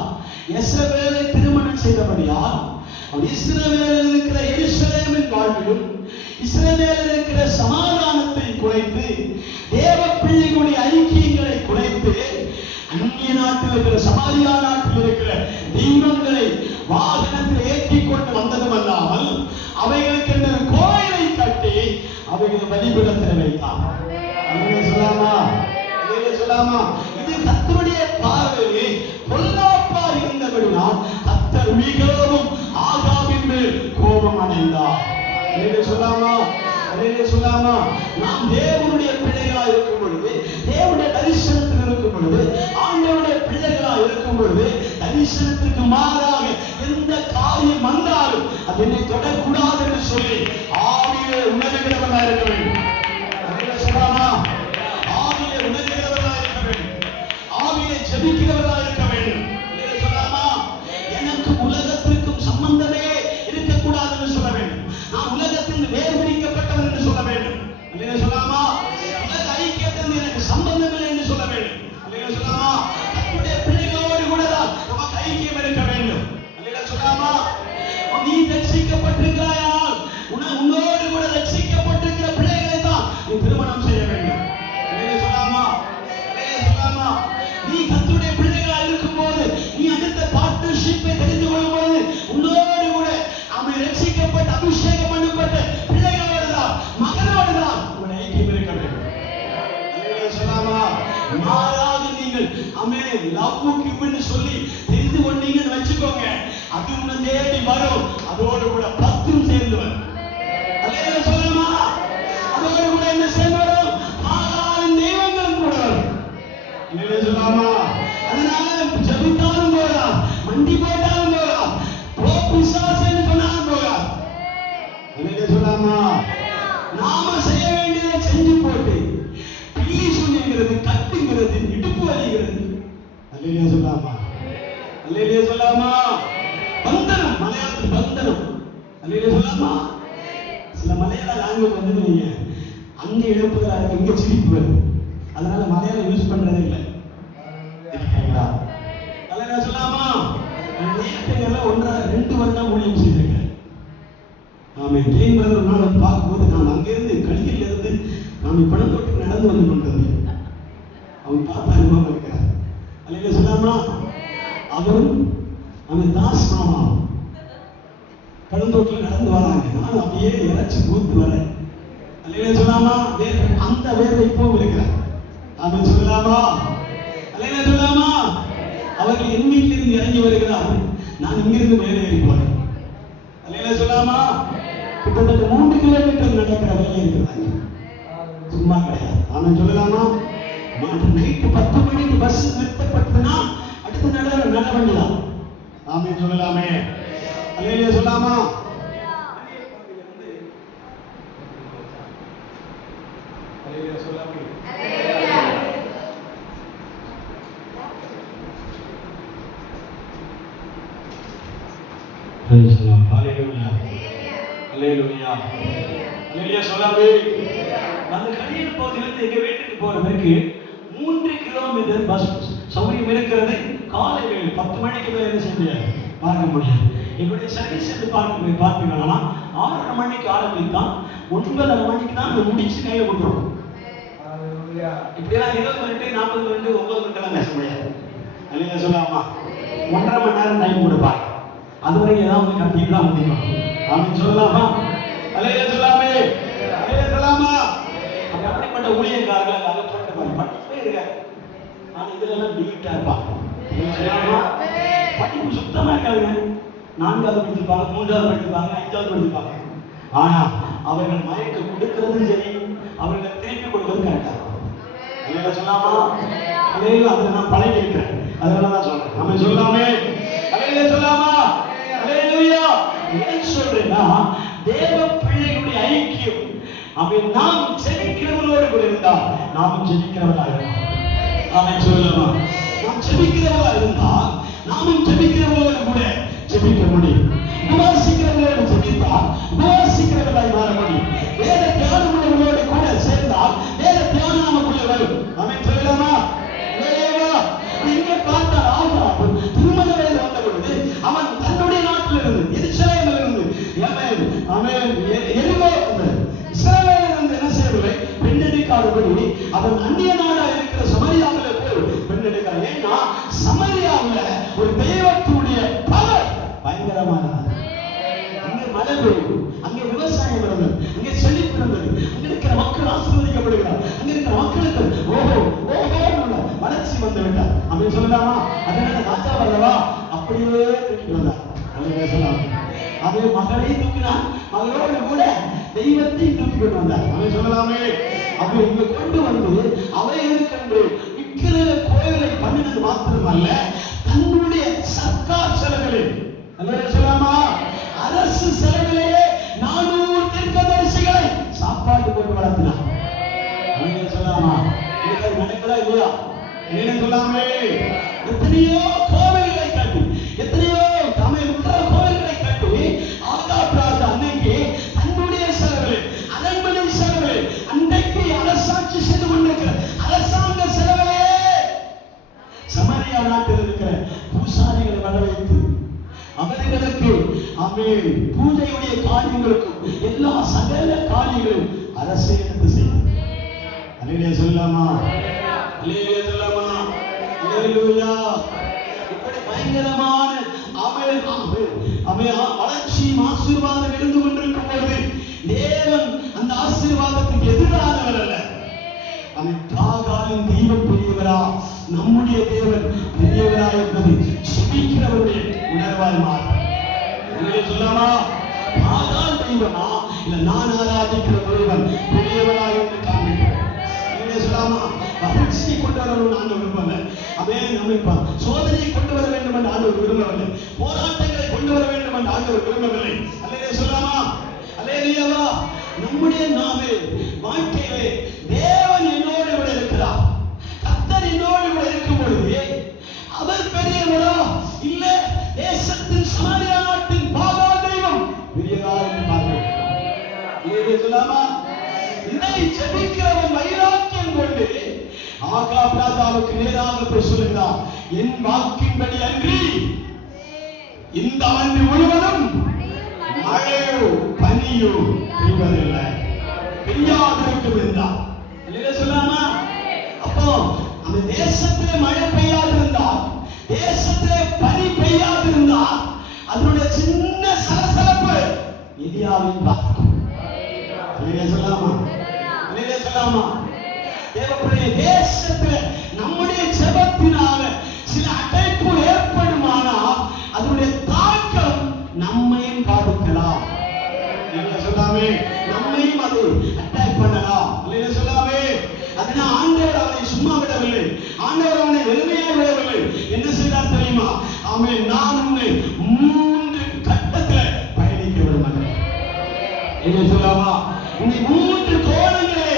யெசபேலை திருமணம் செய்தபடியால் இஸ்ரவேலில் இருக்கிற எருசலேமின் வாழ்விலும் இஸ்ரவேலில் இருக்கிற சமாதானத்தை குலைத்து தேவ பிள்ளைகளுடைய ஐக்கியங்களை குலைத்து அந்நிய நாட்டில் இருக்கிற சமாரியா நாட்டில் இருக்கிற தெய்வங்களை வாகனத்தில் ஏற்றி கொண்டு வந்ததும் அல்லாமல் அவைகளுக்கு என்று கோயிலை கட்டி அவைகளை பலிபீடத்தில் வைத்தார். சொல்லாமா? இது கர்த்தருடைய பார்வையில் பொல்லாப்பா இருந்தபடினால் கர்த்தர் மிகவும் ஆகாபின் மேல் கோபம் அடைந்தார். சொல்லாமா? நாம் தேவனுடைய பிள்ளைகளாக இருக்கும் பொழுது, தேவனுடைய தரிசனத்தில் இருக்கும் பொழுது, ஆண்டவருடைய பிள்ளைகளாக இருக்கும் பொழுது தரிசனத்திற்கு மாறாக எந்த காரியம் வந்தாலும் அது என்னை தொடக்கூடாது என்று சொல்லி ஆவியிலே உணர்கிறவர்களாக இருக்க வேண்டும். சொல்லாமா? ஆவியிலே உணர்கிறவர்களாக இருக்க வேண்டும். ஆவியிலே ஜெபிக்கிறவர்களாக இருக்க வேண்டும். சொல்லாமா? எனக்கு உலகத்திற்கும் சம்பந்தமே இருக்கக்கூடாது என்று சொல்ல வேண்டும். நான் உலகத்தில் வேறுபிடிக்கப்பட்டவன் என்று சொல்ல வேண்டும். சொல்லாமா? உலக ஐக்கியத்தில் எனக்கு சம்பந்தம் இல்லை என்று சொல்ல வேண்டும். சொல்லாமா? தன்னுடைய பிள்ளைகளோடு கூட தான் நமக்கு ஐக்கியம் இருக்க வேண்டும். சொல்லாமா? நீ ரட்சிக்கப்பட்டிருக்கிறாயால் உன்னோடு கூட ரட்சிக்கப்பட்டிருக்கிற பிள்ளைகளை தான் நீ திருமணம் செய்ய வேண்டும். சொல்லாமா? நீ கர்த்தருடைய பிள்ளைகளா இருக்கும் போது நீ அடுத்த பார்ட்னர்ஷிப்பை தெரிந்து கொள்ளும் போது உன்னோடு கூட அவன் ரட்சிக்கப்பட்ட அபிஷேகம் பண்ணப்பட்ட பிள்ளைகளோடு தான் மகனோடு தான் உங்களுடைய ஐக்கியம் இருக்க வேண்டும். சொல்லாமா? மாறாக நீங்கள் லவ்வுக்கு சொல்லி தெரிந்து கொண்டீங்கன்னு வச்சுக்கோங்க, அது உன்னை தேடி வரும். அதோடு கூட 10 சேர்ந்து வரும். சொல்லாமா? அதோடு கூட என்ன சேர்ந்து வரும்? பாகாலின் தெய்வங்களும் கூட வரும். சொல்லாமா? அதனால ஜபித்தாலும் போகலாம், மண்டி போட்டாலும் போகலாம், பிசாசு சொன்னாலும் போகலாம். சொல்லாமா? நாம செய்ய வேண்டியதை செஞ்சு போட்டு பில்லி சொல்லுங்கிறது, கட்டுங்கிறது, இடுப்பு வலிக்கிறது. அல்லேலூயா சொல்லாமா? அல்லேலூயா சொல்லாமா? பந்தனம், மலையாளத்தில் பந்தனம். அல்லேலூயா சொல்லாமா? சில மலையாள லாங்குவேஜ் வந்து நீங்க அங்க எழுப்புதலா இருக்கு, இங்க சிரிப்பு வருது. அதனால மலையாளம் யூஸ் பண்றதே இல்லை. அல்லேலூயா சொல்லாமா? நேரத்துல 1-2 வருடம் ஊழியம் செய்திருக்கிறேன். ஆமென். ஜெயின் பிரதர் ஒரு நாள் பார்க்கும்போது நான் அங்கிருந்து கலியில் இருந்து நான் பணத்தோட்டுக்கு நடந்து வந்து கொண்டிருந்தேன். அவன் பார்த்த அனுபவம் இருக்கிறார். அல்லேலூயா சொல்லாமா? அவன் தாஸ் மாமா பழந்தோட்டில் நடந்து வராங்க. நான் அப்படியே இறைச்சி கூத்து வரேன். அல்லேலூயா சொல்லாமா? அந்த வேர்வை இப்பவும் இருக்கிறார். அவன் சொல்லலாமா? அல்லேலூயா சொல்லாமா? அவர்கள் என் வீட்டிலிருந்து இறங்கி வருகிறார்கள். நான் இங்கிருந்து மேலே ஏறி போறேன். அல்லேலூயா சொல்லாமா? கிட்டத்தட்ட 3 கிலோமீட்டர் நடக்கிற வேலை இருக்கிறாங்க. சும்மா கிடையாது. அவன் சொல்லலாமா? நைட்டு 10 மணிக்கு பஸ் நிறுத்தப்பட்டதுன்னா அடுத்து நட வேண்டியதான். ஆமென் சொல்லலாமே? அல்லேலூயா சொல்லாமா? அல்லேலூயா சொல்லாமே. Praise the Lord. Hallelujah. Hallelujah. Hallelujah சொல்லாமே. அந்த கடியல் பகுதியிலிருந்து எங்க வீட்டுக்கு போறதுக்கு 3 கிலோமீட்டர் பஸ் சௌகரியம் இருக்கிறது. காலை வேளை 10 மணிக்கு மேல என்ன செய்ய முடியாது, பார்க்க முடியாது. எங்களுடைய சர்வீஸ் எடுத்து பார்ப்பீங்கன்னா 6:30 மணிக்கு ஆரம்பித்தான், 9:30 மணிக்கு தான் அதை முடிச்சு கையில் கொடுத்துருவோம். இப்படியெல்லாம் 20 மினிட்டு 40 மினிட்டு 9 மினிட்டெல்லாம் பேச முடியாது. அல்லையா சொல்லாமா, 1.5 மணி நேரம் டைம் கொடுப்பாங்க. அது வரைக்கும் ஏதாவது கட்டிட்டு தான் முடியும். அப்படின்னு சொல்லலாமா? அல்லையா சொல்லாமே, அல்லையா சொல்லாமா. அப்படிப்பட்ட ஊழியக்காரர்கள் அகப்பட்ட படிப்பே இருக்காது. ஆனால் இதுல எல்லாம் டிகிட்டா இருப்பாங்க. படிப்பு சுத்தமா இருக்காதுங்க. 4வது படிச்சிருப்பாங்க, 3வது படிச்சிருப்பாங்க, 5வது படிச்சிருப்பாங்க. ஆனா அவர்கள் மயக்க கொடுக்கறதும் சரி, அவர்கள் திருப்பி கொடுக்கறது கரெக்டா இருக்கும். சொல்லாமா? அலையில அதுல நான் பழகி இருக்கிறேன், அதனால தான் சொல்றேன். நம்ம சொல்லாமே, அலையில சொல்லாமா? அலையிலுயா. ஏன் சொல்றேன்னா, தேவ பிள்ளைகளுடைய ஐக்கியம் அவன் நாம் ஜெபிக்கிறவர்களோடு கூட இருந்தால் நாமும் ஜெபிக்கிறவர்களாக இருக்கோம். அவன் சொல்லலாமா? நாம் ஜெபிக்கிறவர்களா இருந்தால் நாமும் ஜெபிக்கிறவர்களோடு கூட ஜெபிக்க முடியும். உபவாசிக்கிறவர்களோடு ஜெபித்தால் உபவாசிக்கிறவர்களாய் மாற முடியும். வேத தியானம் உள்ளவர்களோடு கூட சேர்ந்தால் வேத தியானம் நமக்குள்ள வரும். அவன் சொல்லலாமா? இங்கே பார்த்தால் ஆகாப் திருமண வயது வந்த பொழுது அவன் தன்னுடைய நாட்டில் இருந்து எருசலேமில் இருந்து இஸ்ரவேலில் இருந்து என்ன செய்யவில்லை, பெண்ணெடுக்காதபடி அவன் அந்நிய நாடா இருக்கிற சமரியாவில் போய் பெண்ணெடுக்கிறான். ஏன்னா சமரியாவில் ஒரு தெய்வத்துடைய பவர் பயங்கரமானது. அங்கே மழை பெய்யும், அங்கே விவசாயம் இருந்தது, அங்கே செழிப்பு இருந்தது, அங்க இருக்கிற மக்கள் ஆசீர்வதிக்கப்படுகிறார், அங்க இருக்கிற மக்களுக்கு ஓஹோ ஓஹோ வளர்ச்சி வந்து விட்டார் அப்படின்னு சொல்லலாமா? அதனால ராஜா வல்லவா அப்படியே தூக்கிட்டு வந்தார். அதே மகளை தூக்கினார், மகளோடு கூட தெய்வத்தை தூக்கிட்டு வந்தார். அவன் சொல்லலாமே. அப்படி இங்க கொண்டு வந்து அவைகளுக்கென்று விக்கிரக கோயிலை பண்ணினது மாத்திரமல்ல, தன்னுடைய சர்க்கார் செலவுகளில் சொல்லலாமா, அரசு செலவிலேயே 400 தீர்க்கதரிசிகளை சாப்பாட்டு போட்டு வளர்த்தினார். சொல்லலாமா? நடக்குதா இல்லையா? என்ன சொல்லாமே? எத்தனையோ கோவில்களை கட்டி, எத்தனையோ கோவில்களை கட்டி ஆகாப் ராஜா அன்னைக்கு தன்னுடைய செலவில், அரண்மனை செலவில், அன்றைக்கு அரசாட்சி செய்து கொண்டிருக்கிற அரசாங்க செலவிலே சமரியா நாட்டில் இருக்கிற பூசாரிகளை வர வைத்து அவர்களுக்கு பூஜையுடைய காரியங்களுக்கும் எல்லா சகல காரியங்களும் அரசே எடுத்து செய்யும். அல்லேலூயா சொல்லலாமா? அல்லேலூயா சொல்லலாமா? அல்லேலூயா. இப்படி பயங்கரமான வளர்ச்சியும் ஆசீர்வாதம் இருந்து கொண்டிருக்கும் பொழுது தேவன் அந்த ஆசீர்வாதத்துக்கு எதிரானவர் அல்ல. அவன் தாகாலின் தெய்வம் பெரியவரா, நம்முடைய தேவன் பெரியவரா என்பது செபிக்கிறவருடைய உணர்வாய் மாறும். சொல்லலாமா? தாகால் தெய்வமா இல்ல நான் ஆராதிக்கிற தேவன் பெரியவரா என்று காண்பிக்கிறார். சொல்லாமா? வறட்சியை கொண்டு வரணும் ஆண்டவர் விரும்பல. அதே நம்ம சோதனையை கொண்டு வர வேண்டும் என்று ஆண்டவர் விரும்பவில்லை, போராட்டங்களை கொண்டு வர வேண்டும் என்று ஆண்டவர் விரும்பவில்லை. அல்லேலூயா சொல்லாமா? அல்லேலூயாவா. நம்முடைய நாமே வாழ்க்கையிலே தேவன் என்னோடு கூட இருக்கிறார், கர்த்தர் என்னோடு கூட இருக்கும் பொழுது அவர் பெரியவரா இல்ல தேசத்தின் சமாரியா நாட்டின் பாகால் தெய்வம் பெரியவரா என்று பார்க்கிறோம். அல்லேலூயா சொல்லாமா? இதை ஜெபிக்கிறவன் வைராக்கியம் கொண்டு ஆகாப் ராஜாவுக்கு நேராக போய் சொல்லுகிறார், என் வாக்கின்படி அன்றி இந்த ஆண்டு முழுவதும் மழையோ பனியோ பெய்வதில்லை, பெய்யாதிருக்கும் என்றார். இல்லையா சொல்லாமா? அப்போ அந்த தேசத்திலே மழை பெய்யாதிருந்தால், தேசத்திலே பனி பெய்யாதிருந்தால் அதனுடைய சின்ன சலசலப்பு இந்தியாவின் பாதிக்கும். சொல்லாமா? சொல்லாமா? தேவனுடைய தேசத்தில் நம்முடைய ஜெபத்தினால சில அடைப்பு ஏற்படுமானால் அதனுடைய தாக்கம் நம்மையும் பாதிக்கலாம். சொல்லாமே? நம்மையும் அது அட்டாக் பண்ணலாம். சொல்லாமே? அதனால் ஆண்டவர் அவனை சும்மா விடவில்லை, ஆண்டவர் அவனை வெறுமையாக விடவில்லை. என்ன செய்தார் தெரியுமா? அவன் நான் உன்னை 3 கட்டத்தில் பயணிக்க விட மாட்டேன். என்ன சொல்லாமா? உன்னை 3 கோணங்களே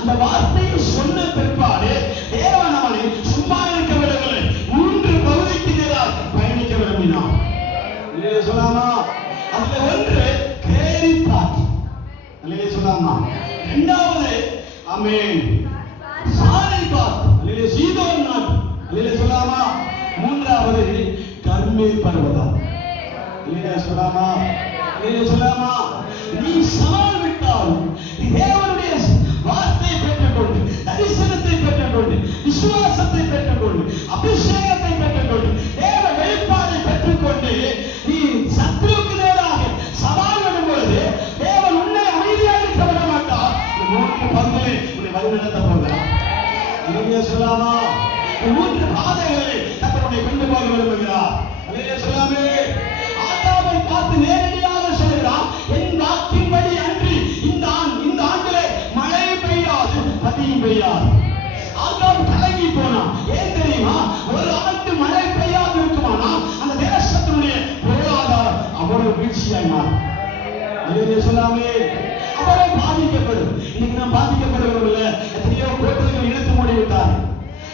அந்த வார்த்தையை சொன்ன பிற்பாடு தேவன் அவனை சும்மா இருக்க விடவில்லை, 3 பகுதிக்கு நேராக பயணிக்க விரும்பினார். இல்லையா சொல்லாமா? அதுல ஒன்று கேரித்தாட், இல்லையா சொல்லாமா? இரண்டாவது ஆமென் சாரிபாத், இல்லையா சீதோன் நாடு, இல்லையா சொல்லாமா? மூன்றாவது கர்மேல் பர்வதம், இல்லையா சொல்லாமா? இல்லையா சொல்லாமா? நீ சவால் விட்டால், நீ தேவனுடைய வார்த்தையை பெற்றுக்கொண்டு, தரிசனத்தை பெற்றுக்கொண்டு, விசுவாசத்தை பெற்றுக்கொண்டு, அபிஷேகத்தை பெற்றுக்கொண்டு, தேவ வெளிப்பாட்டை பெற்றுக்கொண்டு நீ சத்துருவுக்கு நேராக சவால் விடும் பொழுது தேவன் உன்னை அமைதியாக இருக்க விட மாட்டார். 3 பங்குகளை உன்னை வழிநடத்த போகிறார். இல்லையா சொல்லாமா? 3 பாதைகளை கர்த்தர் கொண்டு போக விரும்புகிறார். இல்லையா சொல்லாமே? ஆதாமை பார்த்து நேரடியாக சொல்கிறார், என் வாக்கின்படி அன்றி இந்த ஆண்டிலே மழை பெய்யாது, பதியும் பெய்யாது. ஆதாம் கலங்கி போனான். ஏன் தெரியுமா? ஒரு ஆண்டு மழை பெய்யாது இருக்குமானா அந்த தேசத்தினுடைய பொருளாதாரம் அவ்வளவு வீழ்ச்சியாய் மாறும். இல்லையா சொல்லாமே? அவ்வளவு பாதிக்கப்படும். இன்னைக்கு நாம் பாதிக்கப்படுகிறோம்ல, எத்தனையோ ஹோட்டல்கள் இழுத்து மூடிவிட்டார்,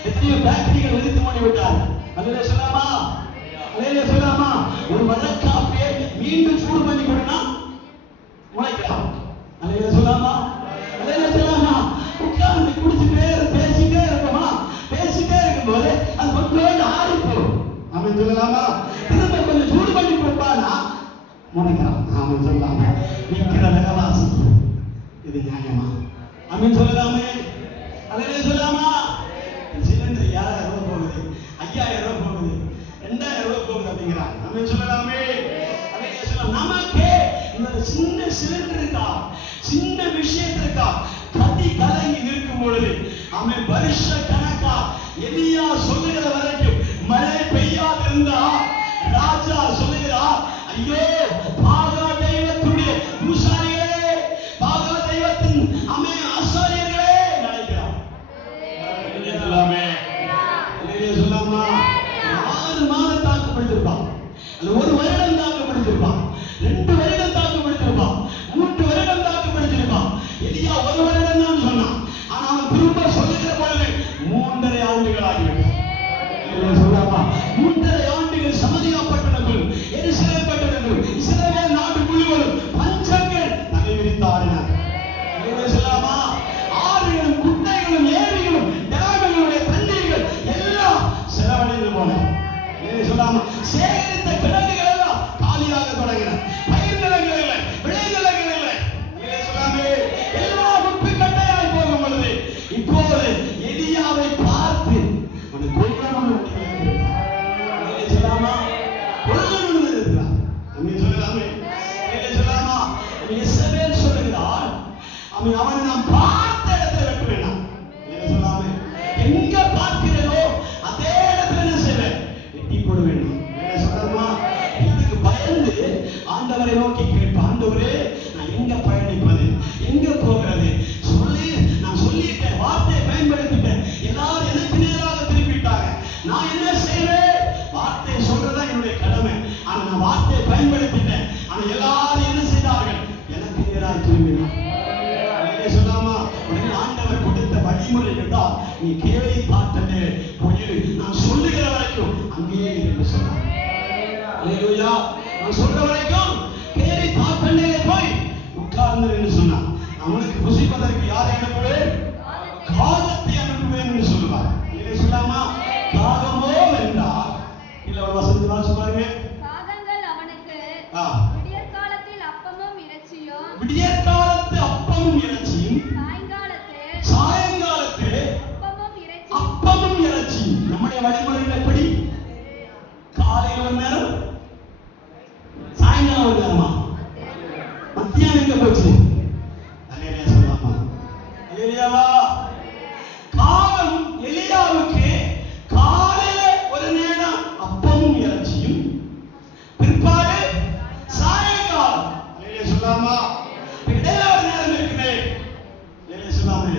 எத்தனையோ பேக்கரிகள் இழுத்து மூடிவிட்டார். அல்லையா சொல்லாமா? அல்லையா சொல்லாமா? ஒரு மரக்காப்பியை மீண்டும் சூடு பண்ணி கொடுனா முளைக்கலாம். அல்லையா சொல்லாமா? அல்லையா சொல்லாமா? உட்கார்ந்து குடிச்சுட்டே பேசிட்டே இருக்கமா, பேசிட்டே இருக்கும்போது அது கொஞ்சம் ஆறி போகும். ஆமென் சொல்லலாமா? திரும்ப கொஞ்சம் சூடு பண்ணி கொடுப்பானா முளைக்கலாம். ஆமென் சொல்லலாமா? விற்கிற விலைவாசி இது நியாயமா? ஆமென் சொல்லலாமே? அல்லையா சொல்லாமா? சிலிண்டர் 5000 ரூபாய் போகுது, 5000 ரூபாய் போகுது, 2000 ரூபாய் போகுது அப்படிங்கிறாங்க. ஆமென் சொல்லலாமே? அல்லையா சொல்லலாம்? நமக்கு இந்த சின்ன சிலிண்டருக்கா, சின்ன விஷயத்திற்கா கதி கலங்கி நிற்கும் பொழுது ஆமென் வருஷ கணக்கா எலியா சொல்லுகிற வரைக்கும் மழை பெய்யாது இருந்தா ராஜா சொல்லுகிறார், ஐயோ பாகா தெய்வத்துடைய பூசாரிகளே, பாகா தெய்வத்தின் ஆமென் ஆசாரியர்களே நினைக்கிறார். இல்லையா சொல்லாமே? இல்லையா சொல்லாமா? 6 மாதம் தாக்குப்பிடிச்சிருப்பான், அது 1 வருடம் தாக்குப்பிடிச்சிருப்பான், 2 வருடம் தாக்குப்பிடிச்சிருப்பான், 3 வருடம் தாக்குப்பிடிச்சிருப்பான். எலியா 1 வருடம் தான் சொன்னான். ஆனா அவன் திரும்ப சொல்லுகிற பொழுது 3.5 ஆண்டுகள் ஆகிவிட்டது. இல்லையா சொல்லாமா? 3.5 ஆண்டுகள் சமரியா பட்டணங்கள், எருசலேம் பட்டணங்கள், இஸ்ரவேல் நாடு முழுவதும் பஞ்சங்கள் தலைவிரித்து ஆடினார். இல்லையா சொல்லாமா? ஆறுகளும் குட்டைகளும் ஏரிகளும் டேம்களுடைய தண்ணீர்கள் எல்லாம் செலவழிந்து போன. இல்லையா சொல்லாமா? சேகரித்த கிணறுகள் எல்லாம் காலியாக தொடங்கின. பயிர் நிலங்கள் இல்லை, விளை நிலங்கள் இல்லை. இல்லையா சொல்லாமே? எல்லாம் உப்பு கட்டையாய் போகும் பொழுது இப்போது எலியாவை பார்த்து ஒரு கொல்லணும். இல்லையா சொல்லாமா? கொல்லணும் இருக்கிறார். நீங்க சொல்லலாமே? இல்லையா சொல்லாமா? இசபேல் சொல்லுகிறார், அவனை நாம் பார்த்த இடத்துல வெட்ட வேண்டாம். இல்லையா சொல்லாமே? எங்க பார்க்கிறதோ அதே இடத்துல என்ன செய்வேன்? வெட்டி போட வேண்டும். இல்லையா சொல்லாமா? இதுக்கு பயந்து ஆண்டவரை நோக்கி கேட்பேன், ஆண்டவரே நான் எங்க பயணிப்பது, எங்க போகிறது சொல்லி நான் சொல்லிட்டேன், வார்த்தையை பயன்படுத்திட்டேன், எல்லாரும் எனக்கு நேராக திருப்பிட்டாங்க, நான் என்ன செய்வேன்? வார்த்தையை சொல்றதா என்னுடைய கடமை. ஆனா நான் வார்த்தையை பயன்படுத்திட்டேன், ஆனா எல்லாரும் என்ன செய்தார்கள்? எனக்கு நேராக திரும்பினார். சொல்லாமா? உடனே ஆண்டவர் கொடுத்த வழிமுறைகள் தான், நீ கேள்வி பாட்டனே போயிரு, நான் சொல்லுகிற வரைக்கும் அங்கேயே இருந்து சொன்னார். அல்லேலூயா! நான் சொல்ற வரைக்கும் கேரி பாட்டனே போய் உட்கார்ந்து என்று சொன்னார். அவனுக்கு புசிப்பதற்கு யாரை அனுப்புவேன்? காகத்தை அனுப்புவேன் என்று சொல்லுவார். இல்லையா சொல்லாமா? காகமோ என்றால் இல்ல ஒரு வசனத்தை வாசிச்சு பாருங்க. காகங்கள் அவனுக்கு விடியற்காலத்தில் அப்பமும் இறைச்சியும், விடியற்காலத்து அப்பமும் இறைச்சியும், சாயங்காலத்து அப்பமும் இறைச்சியும். நம்முடைய வழிமுறைகள் எப்படி? காலையில் ஒரு நேரம், சாயங்காலம் ஒரு நேரமா, மத்தியானம் எங்க போச்சு? அல்லேலூயா சொல்லாமா? அல்லேலூயாவா? காலம் எலியாவுக்கு காலையில ஒரு நேரம் அப்பமும் இறைச்சியும், பிற்பாடு சாயங்காலம். அல்லேலூயா சொல்லாமா? இடையில ஒரு நேரம் இருக்குமே. அல்லேலூயா சொல்லாமே?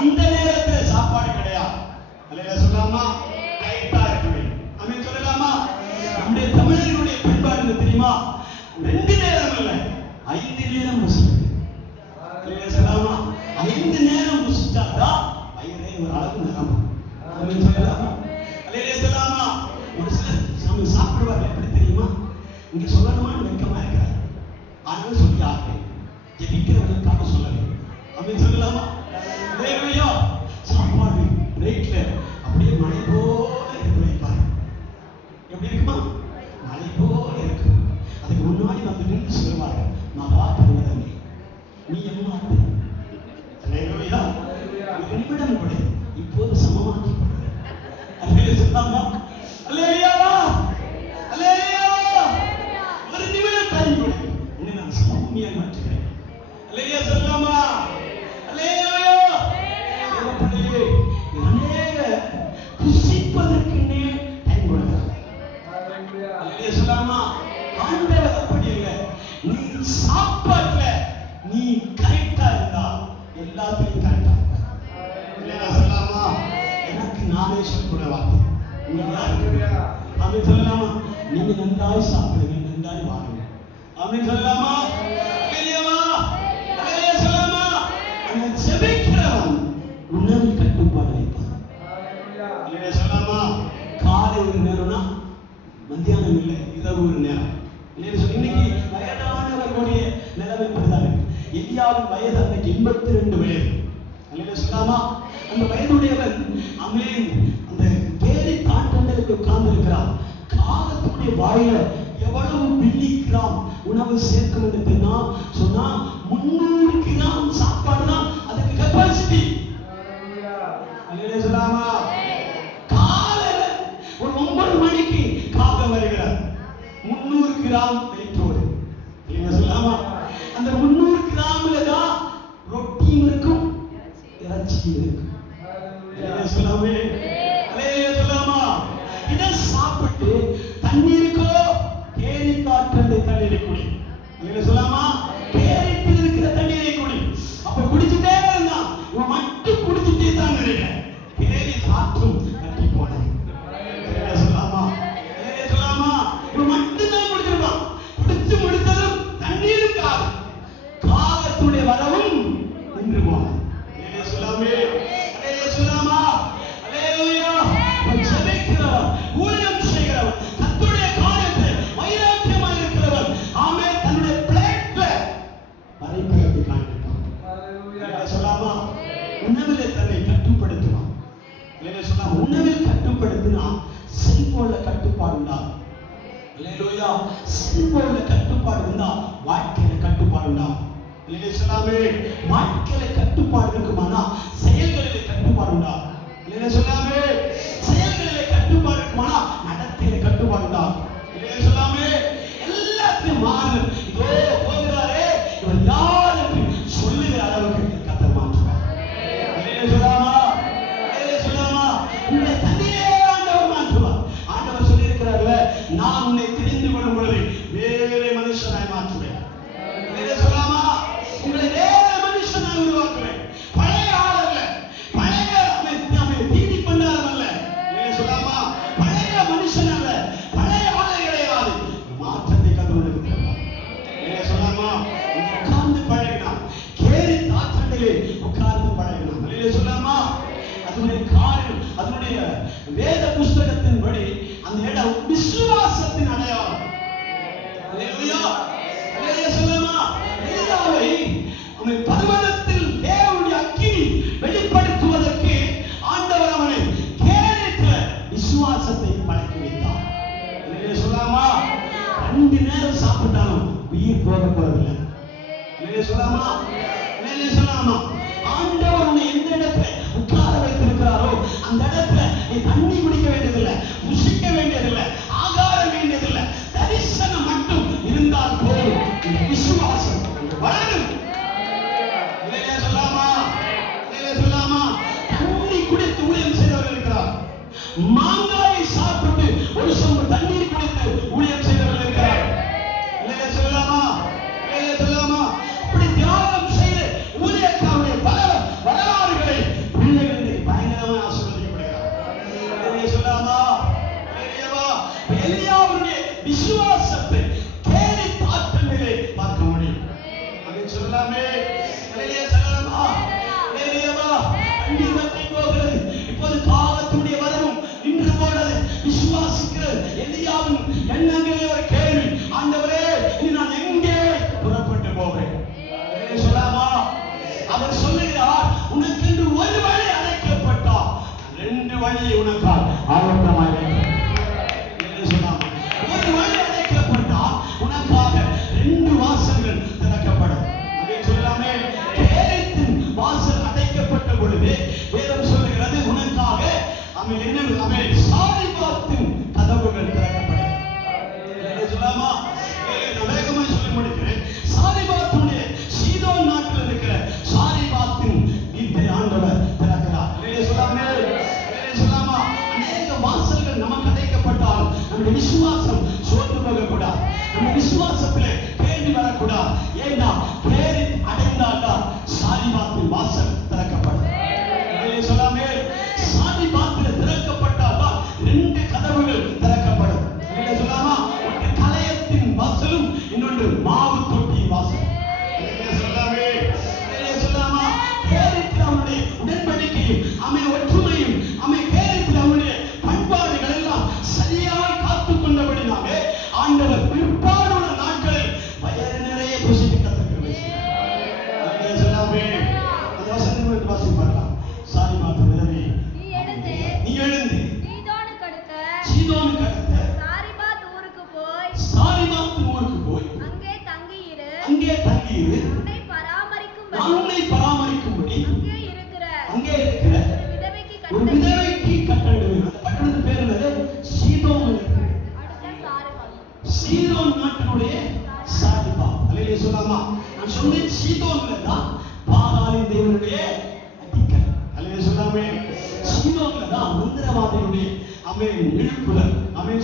அந்த நேரத்தில் சாப்பாடு கிடையாது. அல்லேலூயா சொல்லாமா? டைட்டா இருக்குமே. ஆமென் சொல்லலாமா? நம்முடைய தமிழர்களுடைய பண்பாடு என்ன தெரியுமா? 2 நேரம் இல்லை, 5 நேரம் ருசி. அல்லேலூயா சொல்லாமா? 5 நேரம் ருசி ஒரு அழகு நிறம். ஆமென் சொல்லலாமா? அல்லேலூயா சொல்லலாமா? ஒரு சிலர் சாமி சாப்பிடுவார்கள், எப்படி தெரியுமா? இங்க சொல்லணுமான்னு வெட்கமா இருக்கிறார். ஆனாலும் சொல்லி ஆகிறேன், ஜெபிக்கிறவர்களுக்காக சொல்லவேன். ஆமென் சொல்லலாமா? அல்லேலூயா. சாப்பாடு பிளேட்ல அப்படியே மழை போல எடுத்து வைப்பார். எப்படி இருக்குமா? மழை போல இருக்கு. அதுக்கு முன்னாடி வந்து நின்று சொல்லுவாங்க, மகா பருவதமே நீ எம்மாட்டு. அல்லேலூயா. ஒரு நிமிடம் கூட இப்போது சமமாக்கி கொள்கிறேன். அல்லேலூயா சொல்லாமா? அல்லேலூயாவா? அல்லேலூயாவா? ஒரு நிமிடம் டைம் கொடு, உன்னை நான் சமபூமியாக மாற்றுகிறேன். அல்லேலூயா சொல்லாமா? அல்லேலூயா. தேவப்பிள்ளையே, அநேக புசிப்பதற்குன்னே டைம் கொடுக்கிறார். அல்லேலூயா சொல்லாமா? ஆண்டவர் அப்படி இல்லை. நீ சாப்பாட்டுல நீ கரெக்டா இருந்தா எல்லாத்துலயும் கரெக்டா இருப்ப. அல்லேலூயா சொல்லாமா? எனக்கு நானே சொல்லிக்கூட வார்த்தை. நீங்க யாருக்கு ஆமென் சொல்லலாமா? நீங்க நன்றாய் சாப்பிடுங்க, நன்றாய் வாழுங்க. ஆமென் சொல்லலாமா? அல்லேலூயாவா? அல்லேலூயா சொல்லலாமா? அந்த ஜெபிக்கிறவன் உணவில் கட்டுப்பாடு வைப்பான். அல்லேலூயா சொல்லலாமா? காலை ஒரு நேரம்னா மத்தியானம் இல்லை, இரவு ஒரு நேரம். இன்னைக்கு வயதானவர்களுடைய நிலைமை இப்படிதான். எலியாவின் வயது அன்னைக்கு 82 வயது. அல்லேலூயா சொல்லாமா? அந்த வயதுடையவன் அமேன் அந்த கேரி தாண்டங்களுக்கு உட்கார்ந்து இருக்கிறான். காகத்துடைய வாயில எவ்வளவு மில்லி கிராம் உணவு சேர்க்க வேண்டும் சொன்னா 300 கிராம் சாப்பாடு தான் அதுக்கு கெப்பாசிட்டி. அல்லேலூயா சொல்லாமா? காலையில ஒரு 9 மணிக்கு காகம் வருகிறார், 300 கிராம் வெயிட்டோடு. அல்லேலூயா சொல்லாமா? அந்த 300 கிராம்ல தான் ரொட்டியும் இருக்கும், இறைச்சியும் இருக்கும். அல்லேலூயா சொல்லாமே? அல்லேலூயா சொல்லாமா? இதை சாப்பிட்டு தண்ணீருக்கோ கேரி காற்றண்டை தண்ணீரை குடி. அல்லேலூயா சொல்லாமா? கேரித்தில் இருக்கிற தண்ணீரை குடி. அப்ப குடிச்சுட்டே இருந்தான், இவன் மட்டும் குடிச்சுட்டே தான் இருக்கிறேன். கேரி காற்றும் கட்டி போனது. அல்லேலூயா சொல்லாமா? அல்லேலூயா சொல்லாமா? இவன் மட்டும் தான் குடிச்சிருப்பான். குடிச்சு முடித்ததும் தண்ணீரும் காது, காகத்துடைய வரவும் நின்று போனது. அல்லேலூயா சொல்லாமே? அல்லேலூயா சொல்லாமா? அல்லேலூயா. ஜெபிக்கிறவன், ஊழியம் செய்கிறவன், கர்த்தருடைய காரியத்தில் வைராக்கியமாக இருக்கிறவன், ஆமென், தன்னுடைய பிளேட்ல வரைபடத்தை காண்பிப்பான். அல்லேலூயா சொல்லாமா? உணவிலே தன்னை கட்டுப்படுத்துவான். அல்லேலூயா சொல்லாமா? உணவில் கட்டுப்படுத்தினா செல்போன்ல கட்டுப்பாடு உண்டாகும். அல்லேலூயா. செல்போன்ல கட்டுப்பாடு இருந்தா வாழ்க்கையில கட்டுப்பாடு உண்டாகும். அல்லேலூயா சொல்லாமே? வாழ்க்கையில கட்டுப்பாடு இருக்குமானா செயல்களிலே கட்டுப்பாடு உண்டாகும். அல்லேலூயா சொல்லாமே? செயல்களிலே கட்டுப்பாடு இருக்குமானா நடத்தையிலே கட்டுப்பாடு உண்டாகும். அல்லேலூயா சொல்லாமே? எல்லாத்தையும் மாறு. இதோ போகிறாரே, இவர் யார் என்று சொல்லுகிற அளவுக்கு கர்த்தர் மாற்றுவார். அல்லேலூயா சொல்லாமா? அல்லேலூயா சொல்லாமா? உங்களை தன்னிலே ஆண்டவர் மாற்றுவார். ஆண்டவர் சொல்லி இருக்கிறார்ல, நான் உன்னை தெரிந்து கொள்ளும் பொழுது வேறு மனுஷனாய் மாற்றுவேன். அல்லேலூயா சொல்லாமா? உங்களை வேறு மனுஷனாய் உருவாக்குவேன். பழைய ஆளல்ல, பழைய தீனி பண்ணாரம் அல்ல. அல்லேலூயா சொல்லாமா? பழைய மனுஷன் அல்ல, பழைய ஆளை கிடையாது. மாற்றத்தை கற்றுக் தருவார். அல்லேலூயா சொல்லாமா? உட்கார்ந்து பழகினான், கேரி தாத்தண்டிலே உட்கார்ந்து பழகினான். அல்லேலூயா சொல்லாமா? அதனுடைய காரியம், அதனுடைய வேத புஸ்தகத்தின்படி அந்த இடம் விசுவாசத்தின் அடையாளம். அல்லேலூயா. அல்லேலூயா சொல்லாமா? எலியாவை அவன் பர்வதத்தில் தேவனுடைய அக்கினி வெளிப்படுத்துவதற்கு ஆண்டவர் அவனை கேரித்துல விசுவாசத்தை பழக்கி வைத்தார். அல்லேலூயா சொல்லாமா? 2 நேரம் சாப்பிட்டாலும் உயிர் போக போறதில்லை. அல்லேலூயா சொல்லாமா? அல்லேலூயா சொல்லாமா? ஆண்டவர் உன்னை எந்த இடத்துல உட்கார வைத்திருக்கிறாரோ அந்த இடத்துல நீ தண்ணி குடிக்க வேண்டியதில்லை, புசிக்க வேண்டியதில்லை, ஆகாரம் வேண்டியதில்லை, தரிசனம் மட்டும் இருந்தால் போதும். விசுவாசம் வளரும். அல்லேலூயா சொல்லாமா? அல்லேலூயா சொல்லாமா? தண்ணி குடித்து ஊழியம் செய்தவர்கள் இருக்கிறார். மாங்காயை சாப்பிட்டு ஒரு சொம்பு தண்ணீர் குடித்து ஊழியம் செய்தவர்கள் இருக்கிறார். அல்லேலூயா சொல்லாமா? அல்லேலூயா சொல்லாமா? அப்படி தியாகம் செய்து ஊழியக்காரருடைய பல வரலாறுகளை பிள்ளைகள் பயங்கரமாக ஆசீர்வதிக்கப்படுகிறார். வழியை உனக்கால் ஆயத்தமாய் வைக்கிறேன். ஒரு வழி அடைக்கப்பட்டால் உனக்காக 2 வாசல்கள் திறக்கப்படும். சொல்லலாமே, கேரித்தின் வாசல் அடைக்கப்பட்ட பொழுது வேதம் சொல்லுகிறது உனக்காக சாரிபாத்தின் கதவுகள் திறக்கப்படும். சொல்லாமா? வேகமாக சொல்லி முடிக்கிறேன். சாரிபாத்துடைய சீதோன் நாட்டில் இருக்கிற சாரிபாத்தின் வீட்டை ஆண்டவர் திறக்கிறார். சொல்லாமா? அநேக வாசல்கள் நமக்கு அடைக்கப்பட்டால் நம்முடைய விசுவாசம் சோர்ந்து போகக்கூடாது. நம்ம விசுவாசத்திலே கேள்வி வரக்கூடாது. ஏன்னா கேரி அடைந்தால்தான் சாரிபாத்தின் வாசல் திறக்கப்படும். சொல்லாமே, சாரிபாத்தில் திறக்கப்பட்டால்தான் 2 கதவுகள் திறக்கப்படும். சொல்லாமா? ஒன்று கலயத்தின் வாசலும், இன்னொன்று மாவு தொட்டி வாசல். சொல்லாமே, சொல்லாமா? கேரித்தில் அவனுடைய உடன்படிக்கையும் ஒற்றுமையும் கேரித்தில் அவனுடைய பண்பாடுகள் எல்லாம் சரியாக காத்துக் கொண்டபடினாலே ஆண்டவர் பிற்பாடுள்ள நாட்களில் வயது நிறைய புசிக்க கற்றுக்கிறது. சொல்லாமே, அந்த வசனத்தை வாசிப்பார்களா? சாரி மாத்த விதமே, நீ எழுந்து சீதோனுக்கு அடுத்த சாரிபாத் ஊருக்கு போய் அங்கே தங்கியிரு. உன்னை பராமரிக்கும்படி அங்கே இருக்கிற ஒரு விதவைக்கு கட்டளையிடுவேன். அந்த பட்டணத்து பேர் என்னது? சீதோன். சீதோன் நாட்டினுடைய சாரிபாத். அல்லேலூயா சொல்லாமா? நான் சொன்னேன், சீதோன்ல தான் பாகாலின் தேவனுடைய அடிக்கல். அல்லேலூயா சொல்லாமே. சீதோன்ல தான் மந்திரவாதிகளுடைய எழுப்புதல்.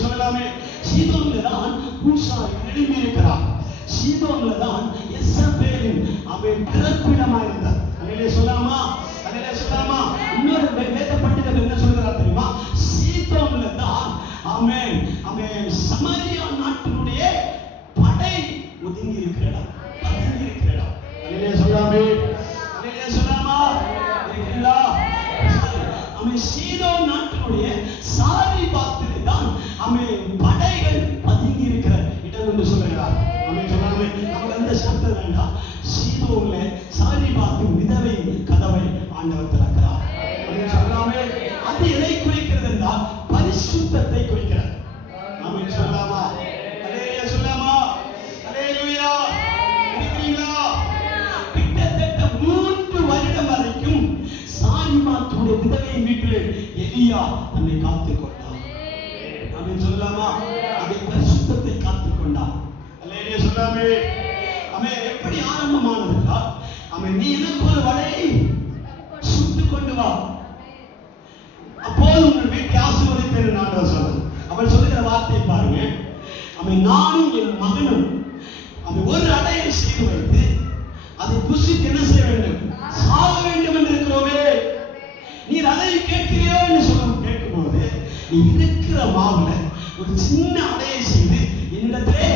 சொல்லலாமே. சீதோன்ல தான் பூசாரி எழுப்பி இருக்கிறார். சீதோன்ல தான் எசபேலின் பிறப்பிடமாக இருந்தார். அல்லேலூயா சொல்லாமா? அல்லேலூயா சொல்லாமா? இன்னொரு வேத பண்டிதர் என்ன சொல்கிறார் தெரியுமா? சீதோன்ல தான் சமரியா நாட்டினுடைய படை ஒதுங்கி இருக்கிற இடம். அல்லேலூயா சொல்லாமே. அல்லேலூயா சொல்லாமா? இருக்கிறீங்களா? சீதோன் நாட்டினுடைய சாரிபாத்திலே தான் படைகள் பதுங்கி இருக்கிற இடம் என்று சொல்லுகிறார். சொல்லாமே, நமக்கு அந்த சப்தம் வேண்டாம். சீதோன்ல சாரிபாத்தின் விதவை கதவை ஆண்டவர் திறக்கிறார். சொல்லாமே, அது எதை குறிக்கிறது என்றால் பரிசுத்தத்தை குறிக்கிறது. சொல்லாமா? அல்லேலூயா சொல்லாமா? அல்லேலூயா. இருக்கிறீங்களா? கிட்டத்தட்ட 3 வருடம் வரைக்கும் சாரிபாத்துடைய விதவை வீட்டில் எலியா தன்னை காத்துக் கொண்டார். சொல்லலாமா? அதை பரிசுத்தத்தை காத்துக் கொண்டார். அல்லேலூயா சொல்லாமே. எப்படி ஆரம்பமானது என்றால் நீ எனக்கு ஒரு வலையை சுட்டுக் கொண்டு வா, அப்போது உங்கள் வீட்டை ஆசீர்வதிப்பேன் நான் சொன்னேன். அவள் சொல்லுகிற வார்த்தையை பாருங்க. நானும் என் மகனும் ஒரு அடையை செய்து வைத்து அதை புசித்து என்ன செய்ய வேண்டும்? சாக வேண்டும் என்று இருக்கிறோமே. நீர் அதை கேட்கிறியோ என்று கேட்கும்போது நீ இருக்கிற மாவுல ஒரு சின்ன அடையை செய்து என்னிடத்திலே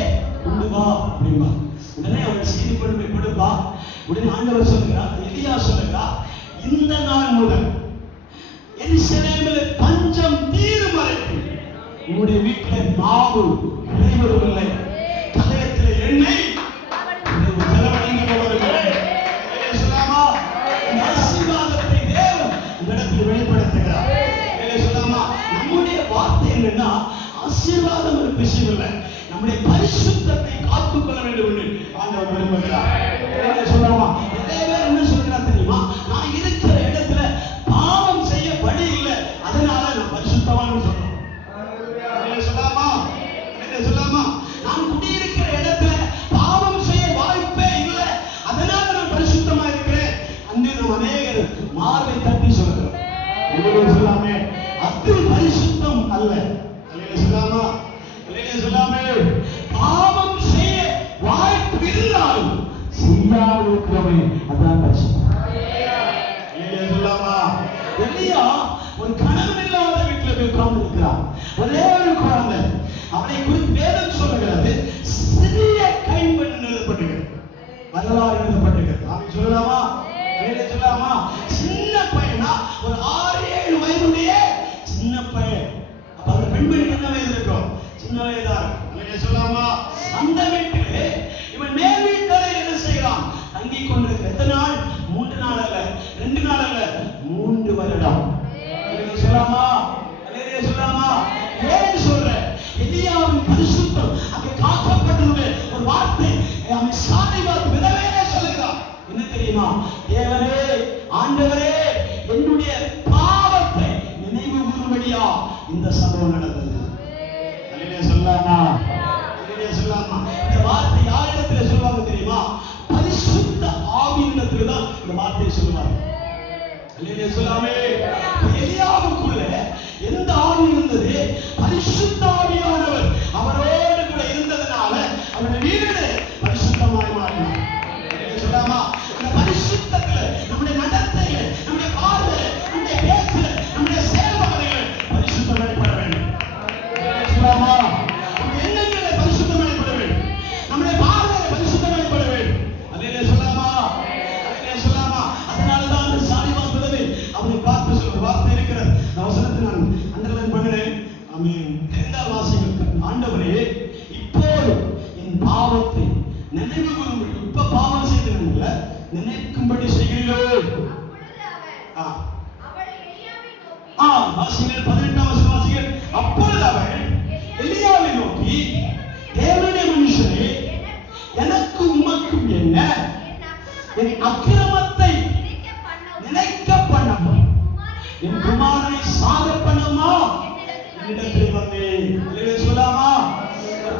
கொண்டு வா அப்படின்பா. உடனே அவள் செய்து கொண்டு போய் கொடுப்பா. உடனே ஆண்டவர் சொல்லுகிறார், எலியா சொல்லுகிறார், இந்த நாள் முதல் எருசலேமில் பஞ்சம் தீரும் வரைக்கும் உங்களுடைய வீட்டில் மாவு நிறைவதில்லை, கலயத்தில் எண்ணெய் செலவழிங்க போவதில்லை. ஆசீர்வாதத்தை தேவன் இந்த இடத்தில் வெளிப்படுத்துகிறார். நம்முடைய வார்த்தை என்னன்னா, ஆசீர்வாதம் ஒரு விஷயம் இல்லை, நம்முடைய பரிசுத்தத்தை காத்துக்கொள்ள வேண்டும் என்று ஆண்டவர் விரும்புகிறார். சொல்லாமா? நிறைய பேர் என்ன சொல்கிறார் தெரியுமா? நான் இருக்கிற இடத்துல பாவம் செய்ய வழி இல்லை, அதனால நான் பரிசுத்தவான் சொல்றேன். சொல்லாமா? சொல்லாமா? நான் குடியிருக்கிற இடத்துல பாவம் செய்ய வாய்ப்பே இல்லை, அதனால நான் பரிசுத்தமா இருக்கிறேன். அங்கு நாம் அநேகர் மார்பை தட்டி சொல்கிறோம். சொல்லாமே, அது பரிசுத்தம் அல்ல. சொல்லாமா? சொல்லாமே, பாவம் செய்ய வாய்ப்பு இருந்தாலும் செய்யாமல் இருக்கிறோமே, அதான் பரிசுத்தம். சொல்லாமா? எலியா ஒரு கணவன் இல்லாத வீட்டில் போய் உட்கார்ந்து இருக்கிறார். ஒரே ஒரு குழந்தை. அவனை குறித்து வேதம் சொல்லுகிறது, சிறிய கைம்பெண் எழுதப்பட்டிருக்கிறது, வரலாறு எழுதப்பட்டிருக்கிறது. அவன் சொல்லலாமா? சொல்லாமா? சின்ன பையனா, ஒரு 6-7 வயதுடைய சின்ன பையன். அப்ப அந்த பெண்மணிக்கு என்ன வயது இருக்கும்? சின்ன வயதா இருக்கும். சொல்லாமா? அந்த வீட்டிலே இவன் மேல் வீட்டிலே என்ன செய்யறான்? தங்கி கொண்டிருக்கிற எத்தனை நாள்? 3 நாள் அல்ல, 2 நாள் அல்ல, 3 வருடம். சொல்லாமா? தெரியுமா? தேவனே, ஆண்டவரே, என்னுடைய பாவத்தை நினைவு கூறும்படியா இந்த சம்பவம் நடந்தது. அல்லேலூயா சொல்லலாமா? அல்லேலூயா சொல்லலாமா? இந்த வார்த்தை யாரிடத்துல சொல்லுவாங்க தெரியுமா? பரிசுத்த ஆவியினிடத்துல தான் இந்த வார்த்தையை சொல்லுவாங்க. அல்லேலூயா சொல்லாமே. எலியாவுக்குள்ள எந்த ஆவி இருந்தது? பரிசுத்த ஆவியானவர் அவரோடு கூட இருந்ததனால அவருடைய வீடு பரிசுத்தமாய் மாறினார். அல்லேலூயா சொல்லாமா? இந்த பரிசுத்தத்துல நம்முடைய நடத்தையில, நம்முடைய பார்வையில, நம்முடைய பேச்சுல, நம்முடைய செயல்பாடுல பரிசுத்தம் வெளிப்பட வேண்டும். அல்லேலூயா சொல்லாமா? நம்முடைய எண்ணங்களில பரிசுத்தம் வெளிப்பட வேண்டும். நம்முடைய பார்வையில பரிசுத்தம் வெளிப்பட வேண்டும். அல்லேலூயா சொல்லாமா? அல்லேலூயா சொல்லாமா? அதனாலதான் அந்த சாலிவான் விதவை அவனை பார்த்து சொல்ற வார்த்தை இருக்கிறது. நான் வசனத்தை நான் அண்டர்லைன் பண்ணுறேன். ஆமென். இரண்டாம் வாசிகள், ஆண்டவரே, இப்போது என் பாவத்தை நினைவு கூறும்படி, இப்ப பாவம் செய்தவங்கள நினைக்கும்படி செய்கிறீர்கள். வாசிகள் 18ஆம் வசனம் வாசிகள். அப்பொழுது அவன் எலியாவை நோக்கி, தேவனுடைய மனுஷனே, எனக்கு உமக்கும் என்ன? என் அக்கிரமத்தை நினைக்க பண்ணமா, என் குமாரனை சாக பண்ணமா என்னிடத்திலே வந்தேன். அல்லேலூயா சொல்லாமா?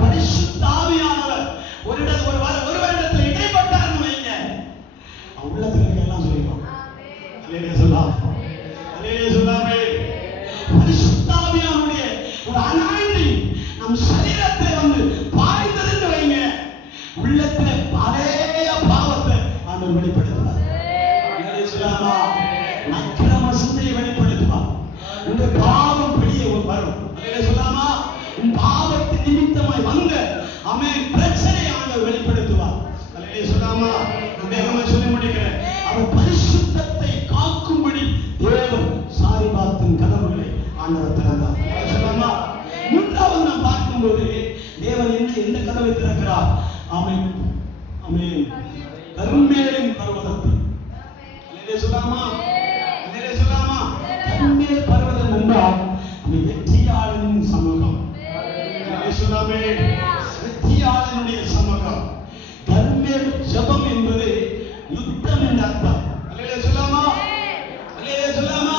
பரிசுத்த ஆவியானவர் ஒருவரிடத்தில் இடைப்பட்டார்னு வைங்க, உள்ளத்துல எல்லாம் சொல்லிடுவோம். அல்லேலூயா சொல்லாமா? அல்லேலூயா சொல்லாமே. பரிசுத்த ஆவியானுடைய ஒரு அனாயிண்டிங் நம் சரீரத்திலே வந்து பாய்ந்ததுன்னு வைங்க, உள்ளத்துல பழைய பாவத்தை ஆண்டவர் வெளிப்படுத்துவார். அல்லேலூயா சொல்லாமா? அக்கிரம சிந்தையை வெளிப்படுத்துவார். உங்க பாவம் வெளியே வரும். அல்லேலூயா சொல்லாமா? உன் பாவத்தின் நிமித்தமாய் வந்த பிரச்சனை ஆண்டவர் வெளிப்படுத்துவார். அல்லேலூயா சொல்லாமா? நான் வேகமா சொல்லி முடிக்கிறேன். அவர் பரிசுத்தத்தை காக்கும்படி தேவன் சாரிபாத்தின் கதவுகளை ஆண்டவர் திறந்தார். அல்லேலூயா சொல்லாமா? மூன்றாவது நாம் பார்க்கும்போது தேவன் எந்த கதவை திறக்கிறார்? ஆமென், ஆமென். கர்மேலின் பர்வதத்தில். அல்லேலூயா சொல்லாமா? அல்லேலூயா சொல்லாமா? கர்மேல் பர்வதம் என்றால் அது வெற்றியாளனின் சமூகம். அல்லேலூயா சொல்லாமே. வெற்றியாளனுடைய சமூகம். கர்மேல் ஜெபம் என்பது யுத்தம் என்ற அர்த்தம். அல்லேலூயா சொல்லாமா? அல்லேலூயா சொல்லாமா?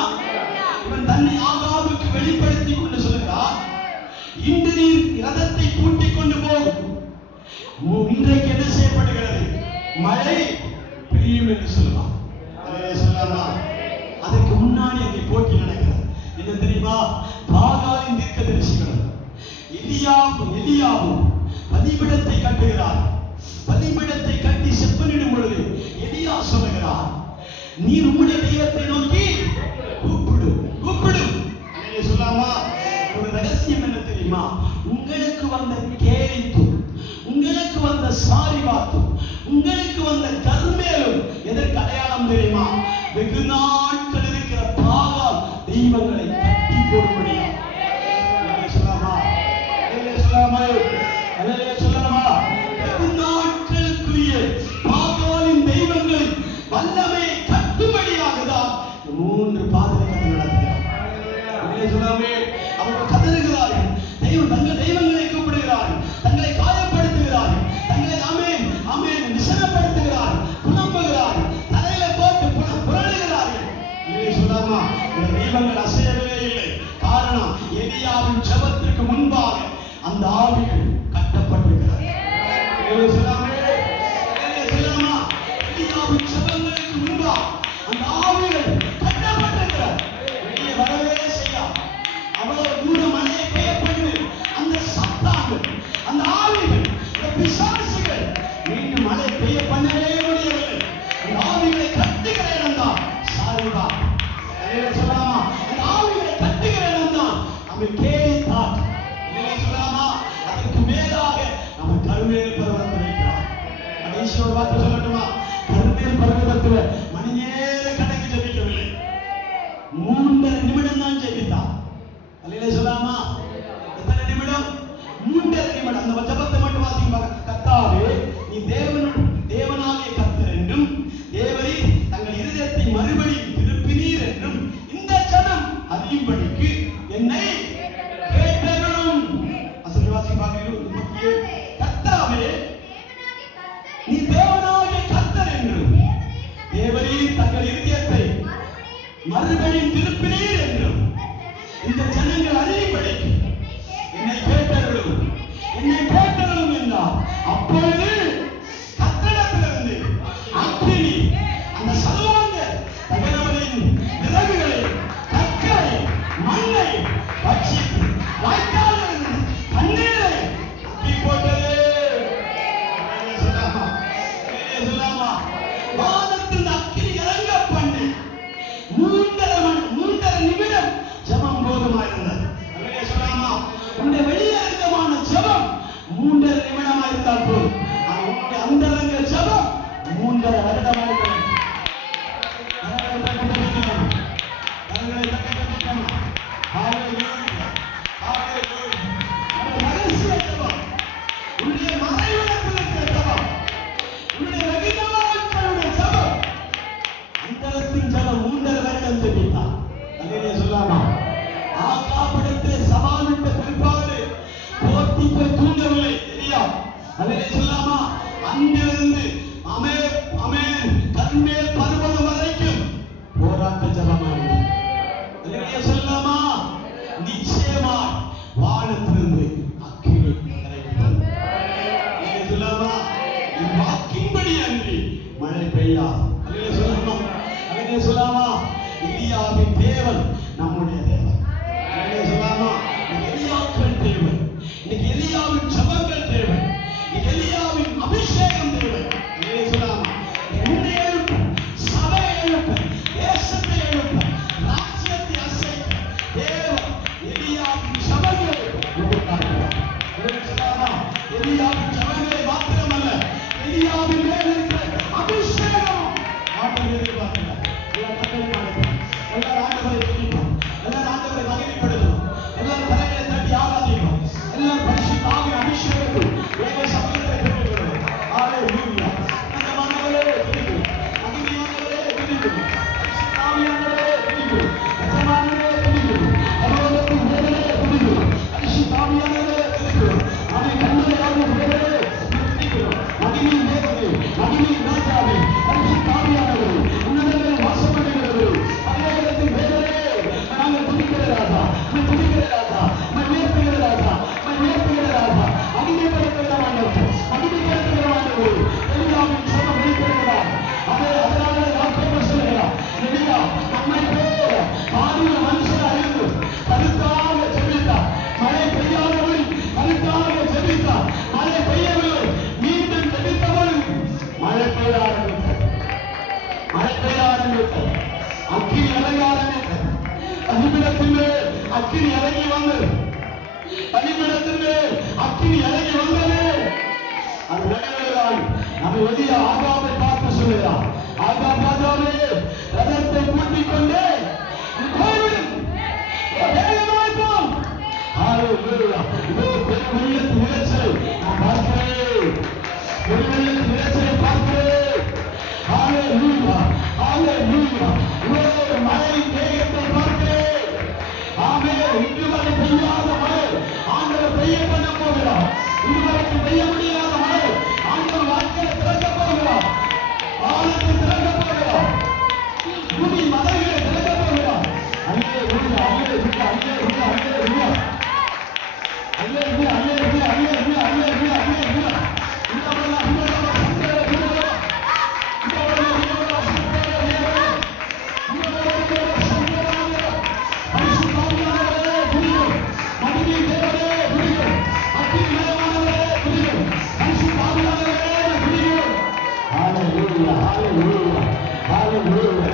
இவன் தன்னை ஆகாபுக்கு வெளிப்படுத்தி கொண்டு சொல்கிறார், இன்று நீர் ரதத்தை கூட்டிக் கொண்டு போகும், இன்றைக்கு என்ன செய்யப்படுகிறது? மழை பெய்யும் என்று சொல்லுவான். அல்லேலூயா சொல்லாமா? அதற்கு முன்னாடி அங்கே போட்டி நடக்கிறது. என்ன தெரியுமா? பாகாலின் தீர்க்கதரிசிகளும் எலியாவும் பலிபீடத்தை கட்டுகிறார். பலிபீடத்தை கட்டி செப்பனிடும் பொழுது எலியா சொல்லுகிறார், நீர் உம்முடைய தெய்வத்தை நோக்கி கூப்பிடு, கூப்பிடு. அல்லேலூயா சொல்லாமா? ஒரு ரகசியம் என்ன தெரியுமா? உங்களுக்கு வந்த கேலித்தும், உங்களுக்கு வந்த சாரிபாத்தும், உங்களுக்கு வந்த கர்மேலும் எதற்கு அடையாளம் தெரியுமா? வெகு நாட்கள் இருக்கிற பாகால் தெய்வங்களை கட்டி போடும்படியா. அல்லேலூயா சொல்லாமா? அல்லேலூயா சொல்லாமா? அல்லேலூயா சொல்லாமா? வெகு நாட்களுக்குரிய பாகாலின் தெய்வங்கள் வல்லமை கட்டும்படியாக தான் மூன்று பாதகத்தை நடத்துகிறார். அல்லேலூயா சொல்லாமே. அவர்கள் கதறுகிறார்கள், தங்கள் தெய்வங்களை கூப்பிடுகிறார்கள், தங்களை காயப்படுத்துகிறார்கள், தங்களை ஆமென் ஆமென் விசனப்படுத்துகிறார்கள், புலம்புகிறார்கள், தலையில போட்டு புரளுகிறார்கள். அல்லேலூயா சொல்லாமா? இந்த தெய்வங்கள் அசையவே இல்லை. காரணம், எலியாவின் ஜெபத்திற்கு முன்பாக அந்த ஆவிகள் கட்டப்பட்டிருக்கிறது. அல்லேலூயா சொல்லாமே. அல்லேலூயா சொல்லாமா? எலியாவின் ஜெபங்களுக்கு முன்பாக அந்த ஆவிகள் கட்டப்பட்டிருக்கிறது. வெளியே வரவே செய்யாது. அவ்வளவு தூரம் மழையை பெய்ய பண்ணு அந்த சத்தாங்கள், அந்த ஆவிகள், அந்த பிசாசுகள் மீண்டும் மழை பெய்ய பண்ணவே முடியவில்லை. அந்த ஆவிகளை கட்டுகிற இடம் தான் சாரிபா. அல்லேலூயா சொல்லாமா? அந்த ஆவிகளை கட்டுகிற இடம் தான் நம்ம கேலித்தான். அல்லேலூயா சொல்லாமா? அதற்கு மேலாக நம்ம கர்மேல் பர்வதத்தை வைக்கிறார். கடைசி ஒரு வார்த்தை சொல்லட்டுமா? கர்மேல் பர்வதத்துல மணி நேர கணக்கு ஜெபிக்கவில்லை, 3 நிமிடம் தான் ஜெபித்தார். அல்லேலூயா சொல்லாமா? எத்தனை நிமிடம்? 3 நிமிடம். அந்த ஜெபத்தை மட்டும் வாசிங்க. கர்த்தாவே, நீ தேவனாகிய கர்த்தர் என்றும், தேவரீர் தங்கள் இருதயத்தை மறுபடியும் திருப்பினீர் என்றும் இந்த ஜனம் அறியும்படிக்கு என்னை கேட்டருளும். அசல் வாசிங்க பாருங்க. கர்த்தாவே, நீ தேவனாகிய கர்த்தர் என்றும், மறுபடியும் திருப்பினீர் என்றும் இந்த ஜனங்கள் அறியும்படிக்கு என்னை கேட்டவர்களும் என்றார். அப்பொழுது கத்தரிடத்திலிருந்து அக்கினி அந்த சர்வாங்க தகனவனின் விறகுகளை, கற்களை, மண்ணை பட்சித்து வாய்க்காலிலிருந்து தண்ணீரை அக்கி போட்டது. சொல்லாமா வானத்தில் அக்கினி இறங்க பண்ணி 3.5 நிமிடம் ஜெபம் போதுமாயிருந்தது. சொல்லாமா உன்னுடைய வெளியரங்கமான ஜெபம் 3.5 நிமிடமா இருந்தால் போதும். உன்னுடைய அந்தரங்க ஜெபம் 3.5 வருடமா இருக்கணும். அங்கிருந்து கண்மேல் பருவதம் வரைக்கும் போராட்ட ஜபமானது. சொல்லாமா நிச்சயமா வானத்திலிருந்து அக்கினி இறங்கியது. சொல்லாமா வாக்கின்படி அன்றி மழை பெய்யாது. சொல்லாமா எலியாவின் தேவன் நம்முடைய தேவன். சொல்லாமா எலியாக்கள் தேவன், இன்னைக்கு எலியாவின் ஜபங்கள் தேவன், எலியாவின் அபிஷேகம் தேவன். சொல்லாமா உன்னை எழுப்ப, சபையை எழுப்ப, தேசத்தை எழுப்ப, ராஜ்யத்தை அசைக்க தேவன் எலியாவின் ஜபங்களை உருவாக்குகிறார். சொல்லாமா எலியாவின் ஜபங்களை மாத்திரமல்ல, எலியாவின் மேல் இருக்கிற அபிஷேகம் ஆண்டவர் எதிர்பார்க்கிறார். எல்லாரும் ஆண்டவரை துதிப்போம், எல்லாரும் ஆண்டவரை மகிமைப்படுத்துவோம், எல்லாரும் தலைகளை தட்டி ஆராதிப்போம், எல்லாரும் பரிசுத்த ஆவியின் அபிஷேகத்தில் தேவ சமூகத்தை பெற்றுக்கொள்வோம். ஹalleluya. அந்த மனவரே துதிப்போம், மகிமையானவரே துதிப்போம், பரிசுத்த ஆவியானவரே துதிப்போம், எஜமானவரே துதிப்போம், பரலோகத்தின் தேவனே துதிப்போம், பரிசுத்த ஆவியானவரே துதிப்போம், அவன் கண்மலையாகிய தேவனே துதிப்போம், மகிமையின் தேவனே, மகிமையின் ராஜாவே, பரிசுத்த ஆவியானவரே, உன்னதங்களில் வாசம் பண்ணுகிறவரே, பரலோகத்தின் தேவனே, நாங்கள் துதிக்கிற ராஜா, துதிக்கிற ராஜா, உயர்த்துகிற ராஜா, உயர்த்துகிற ராஜா, மகிமைப்படுத்துகிற ஆண்டவர், மகிமைப்படுத்துகிற ஆண்டவர், எலியாவின் ஜெபம் வெளிப்படுகிறார். அதனால யாக்கோபு சொல்கிறார், எலியா நம்மை போல பாதிய மனுஷனாக இருந்து கருத்தாக ஜெபித்தார், மழை பெய்யாதபடி கருத்தாக ஜெபித்தார், மழை பெய்யவில்லை, மீண்டும் ஜெபித்தவள் மழை பெய்ய ஆரம்பித்தார், மழை பெய்ய ஆரம்பித்தார், அக்கினி இறங்க ஆரம்பித்தார். அகிமிடத்திலே அக்கினி இறங்கி வந்தது, அகிமிடத்திலே அக்கினி இறங்கி வந்தது. அது நினைவுகிறான். நம்ம வெளிய ஆகாமை பார்த்து சொல்லுகிறான், ஆகாம் ராஜாவே ரதத்தை கூட்டிக் கொண்டு போய்விடும், வேகமாய் போ. ஹalleluya. இதோ பெருவெள்ளத்தின் இரைச்சலை நான் பார்க்கிறேன், பெருவெள்ளத்தின் இரைச்சலை பார்க்கிறேன். ஹalleluya, ஹalleluya. இதோ மழை மேகத்தை பார்க்கிறேன். ஆமென். இதுவரை பெய்யாத மழை ஆண்டவர் பெய்ய பண்ண போகிறார். இதுவரைக்கும் பெய்ய முடியாத மழை ஆண்டவர் வாழ்க்கையை திறக்க போகிறார், ஆழத்தை திறக்க போகிறார், பூமி மலைகளை திறக்க போகிறார். அல்லேலூயா, அல்லேலூயா, அல்லேலூயா, அல்லேலூயா, அல்லேலூயா, அல்லேலூயா, அல்லேலூயா, அல்லேலூயா, அல்லேலூயா. Hallelujah, hallelujah, hallelujah.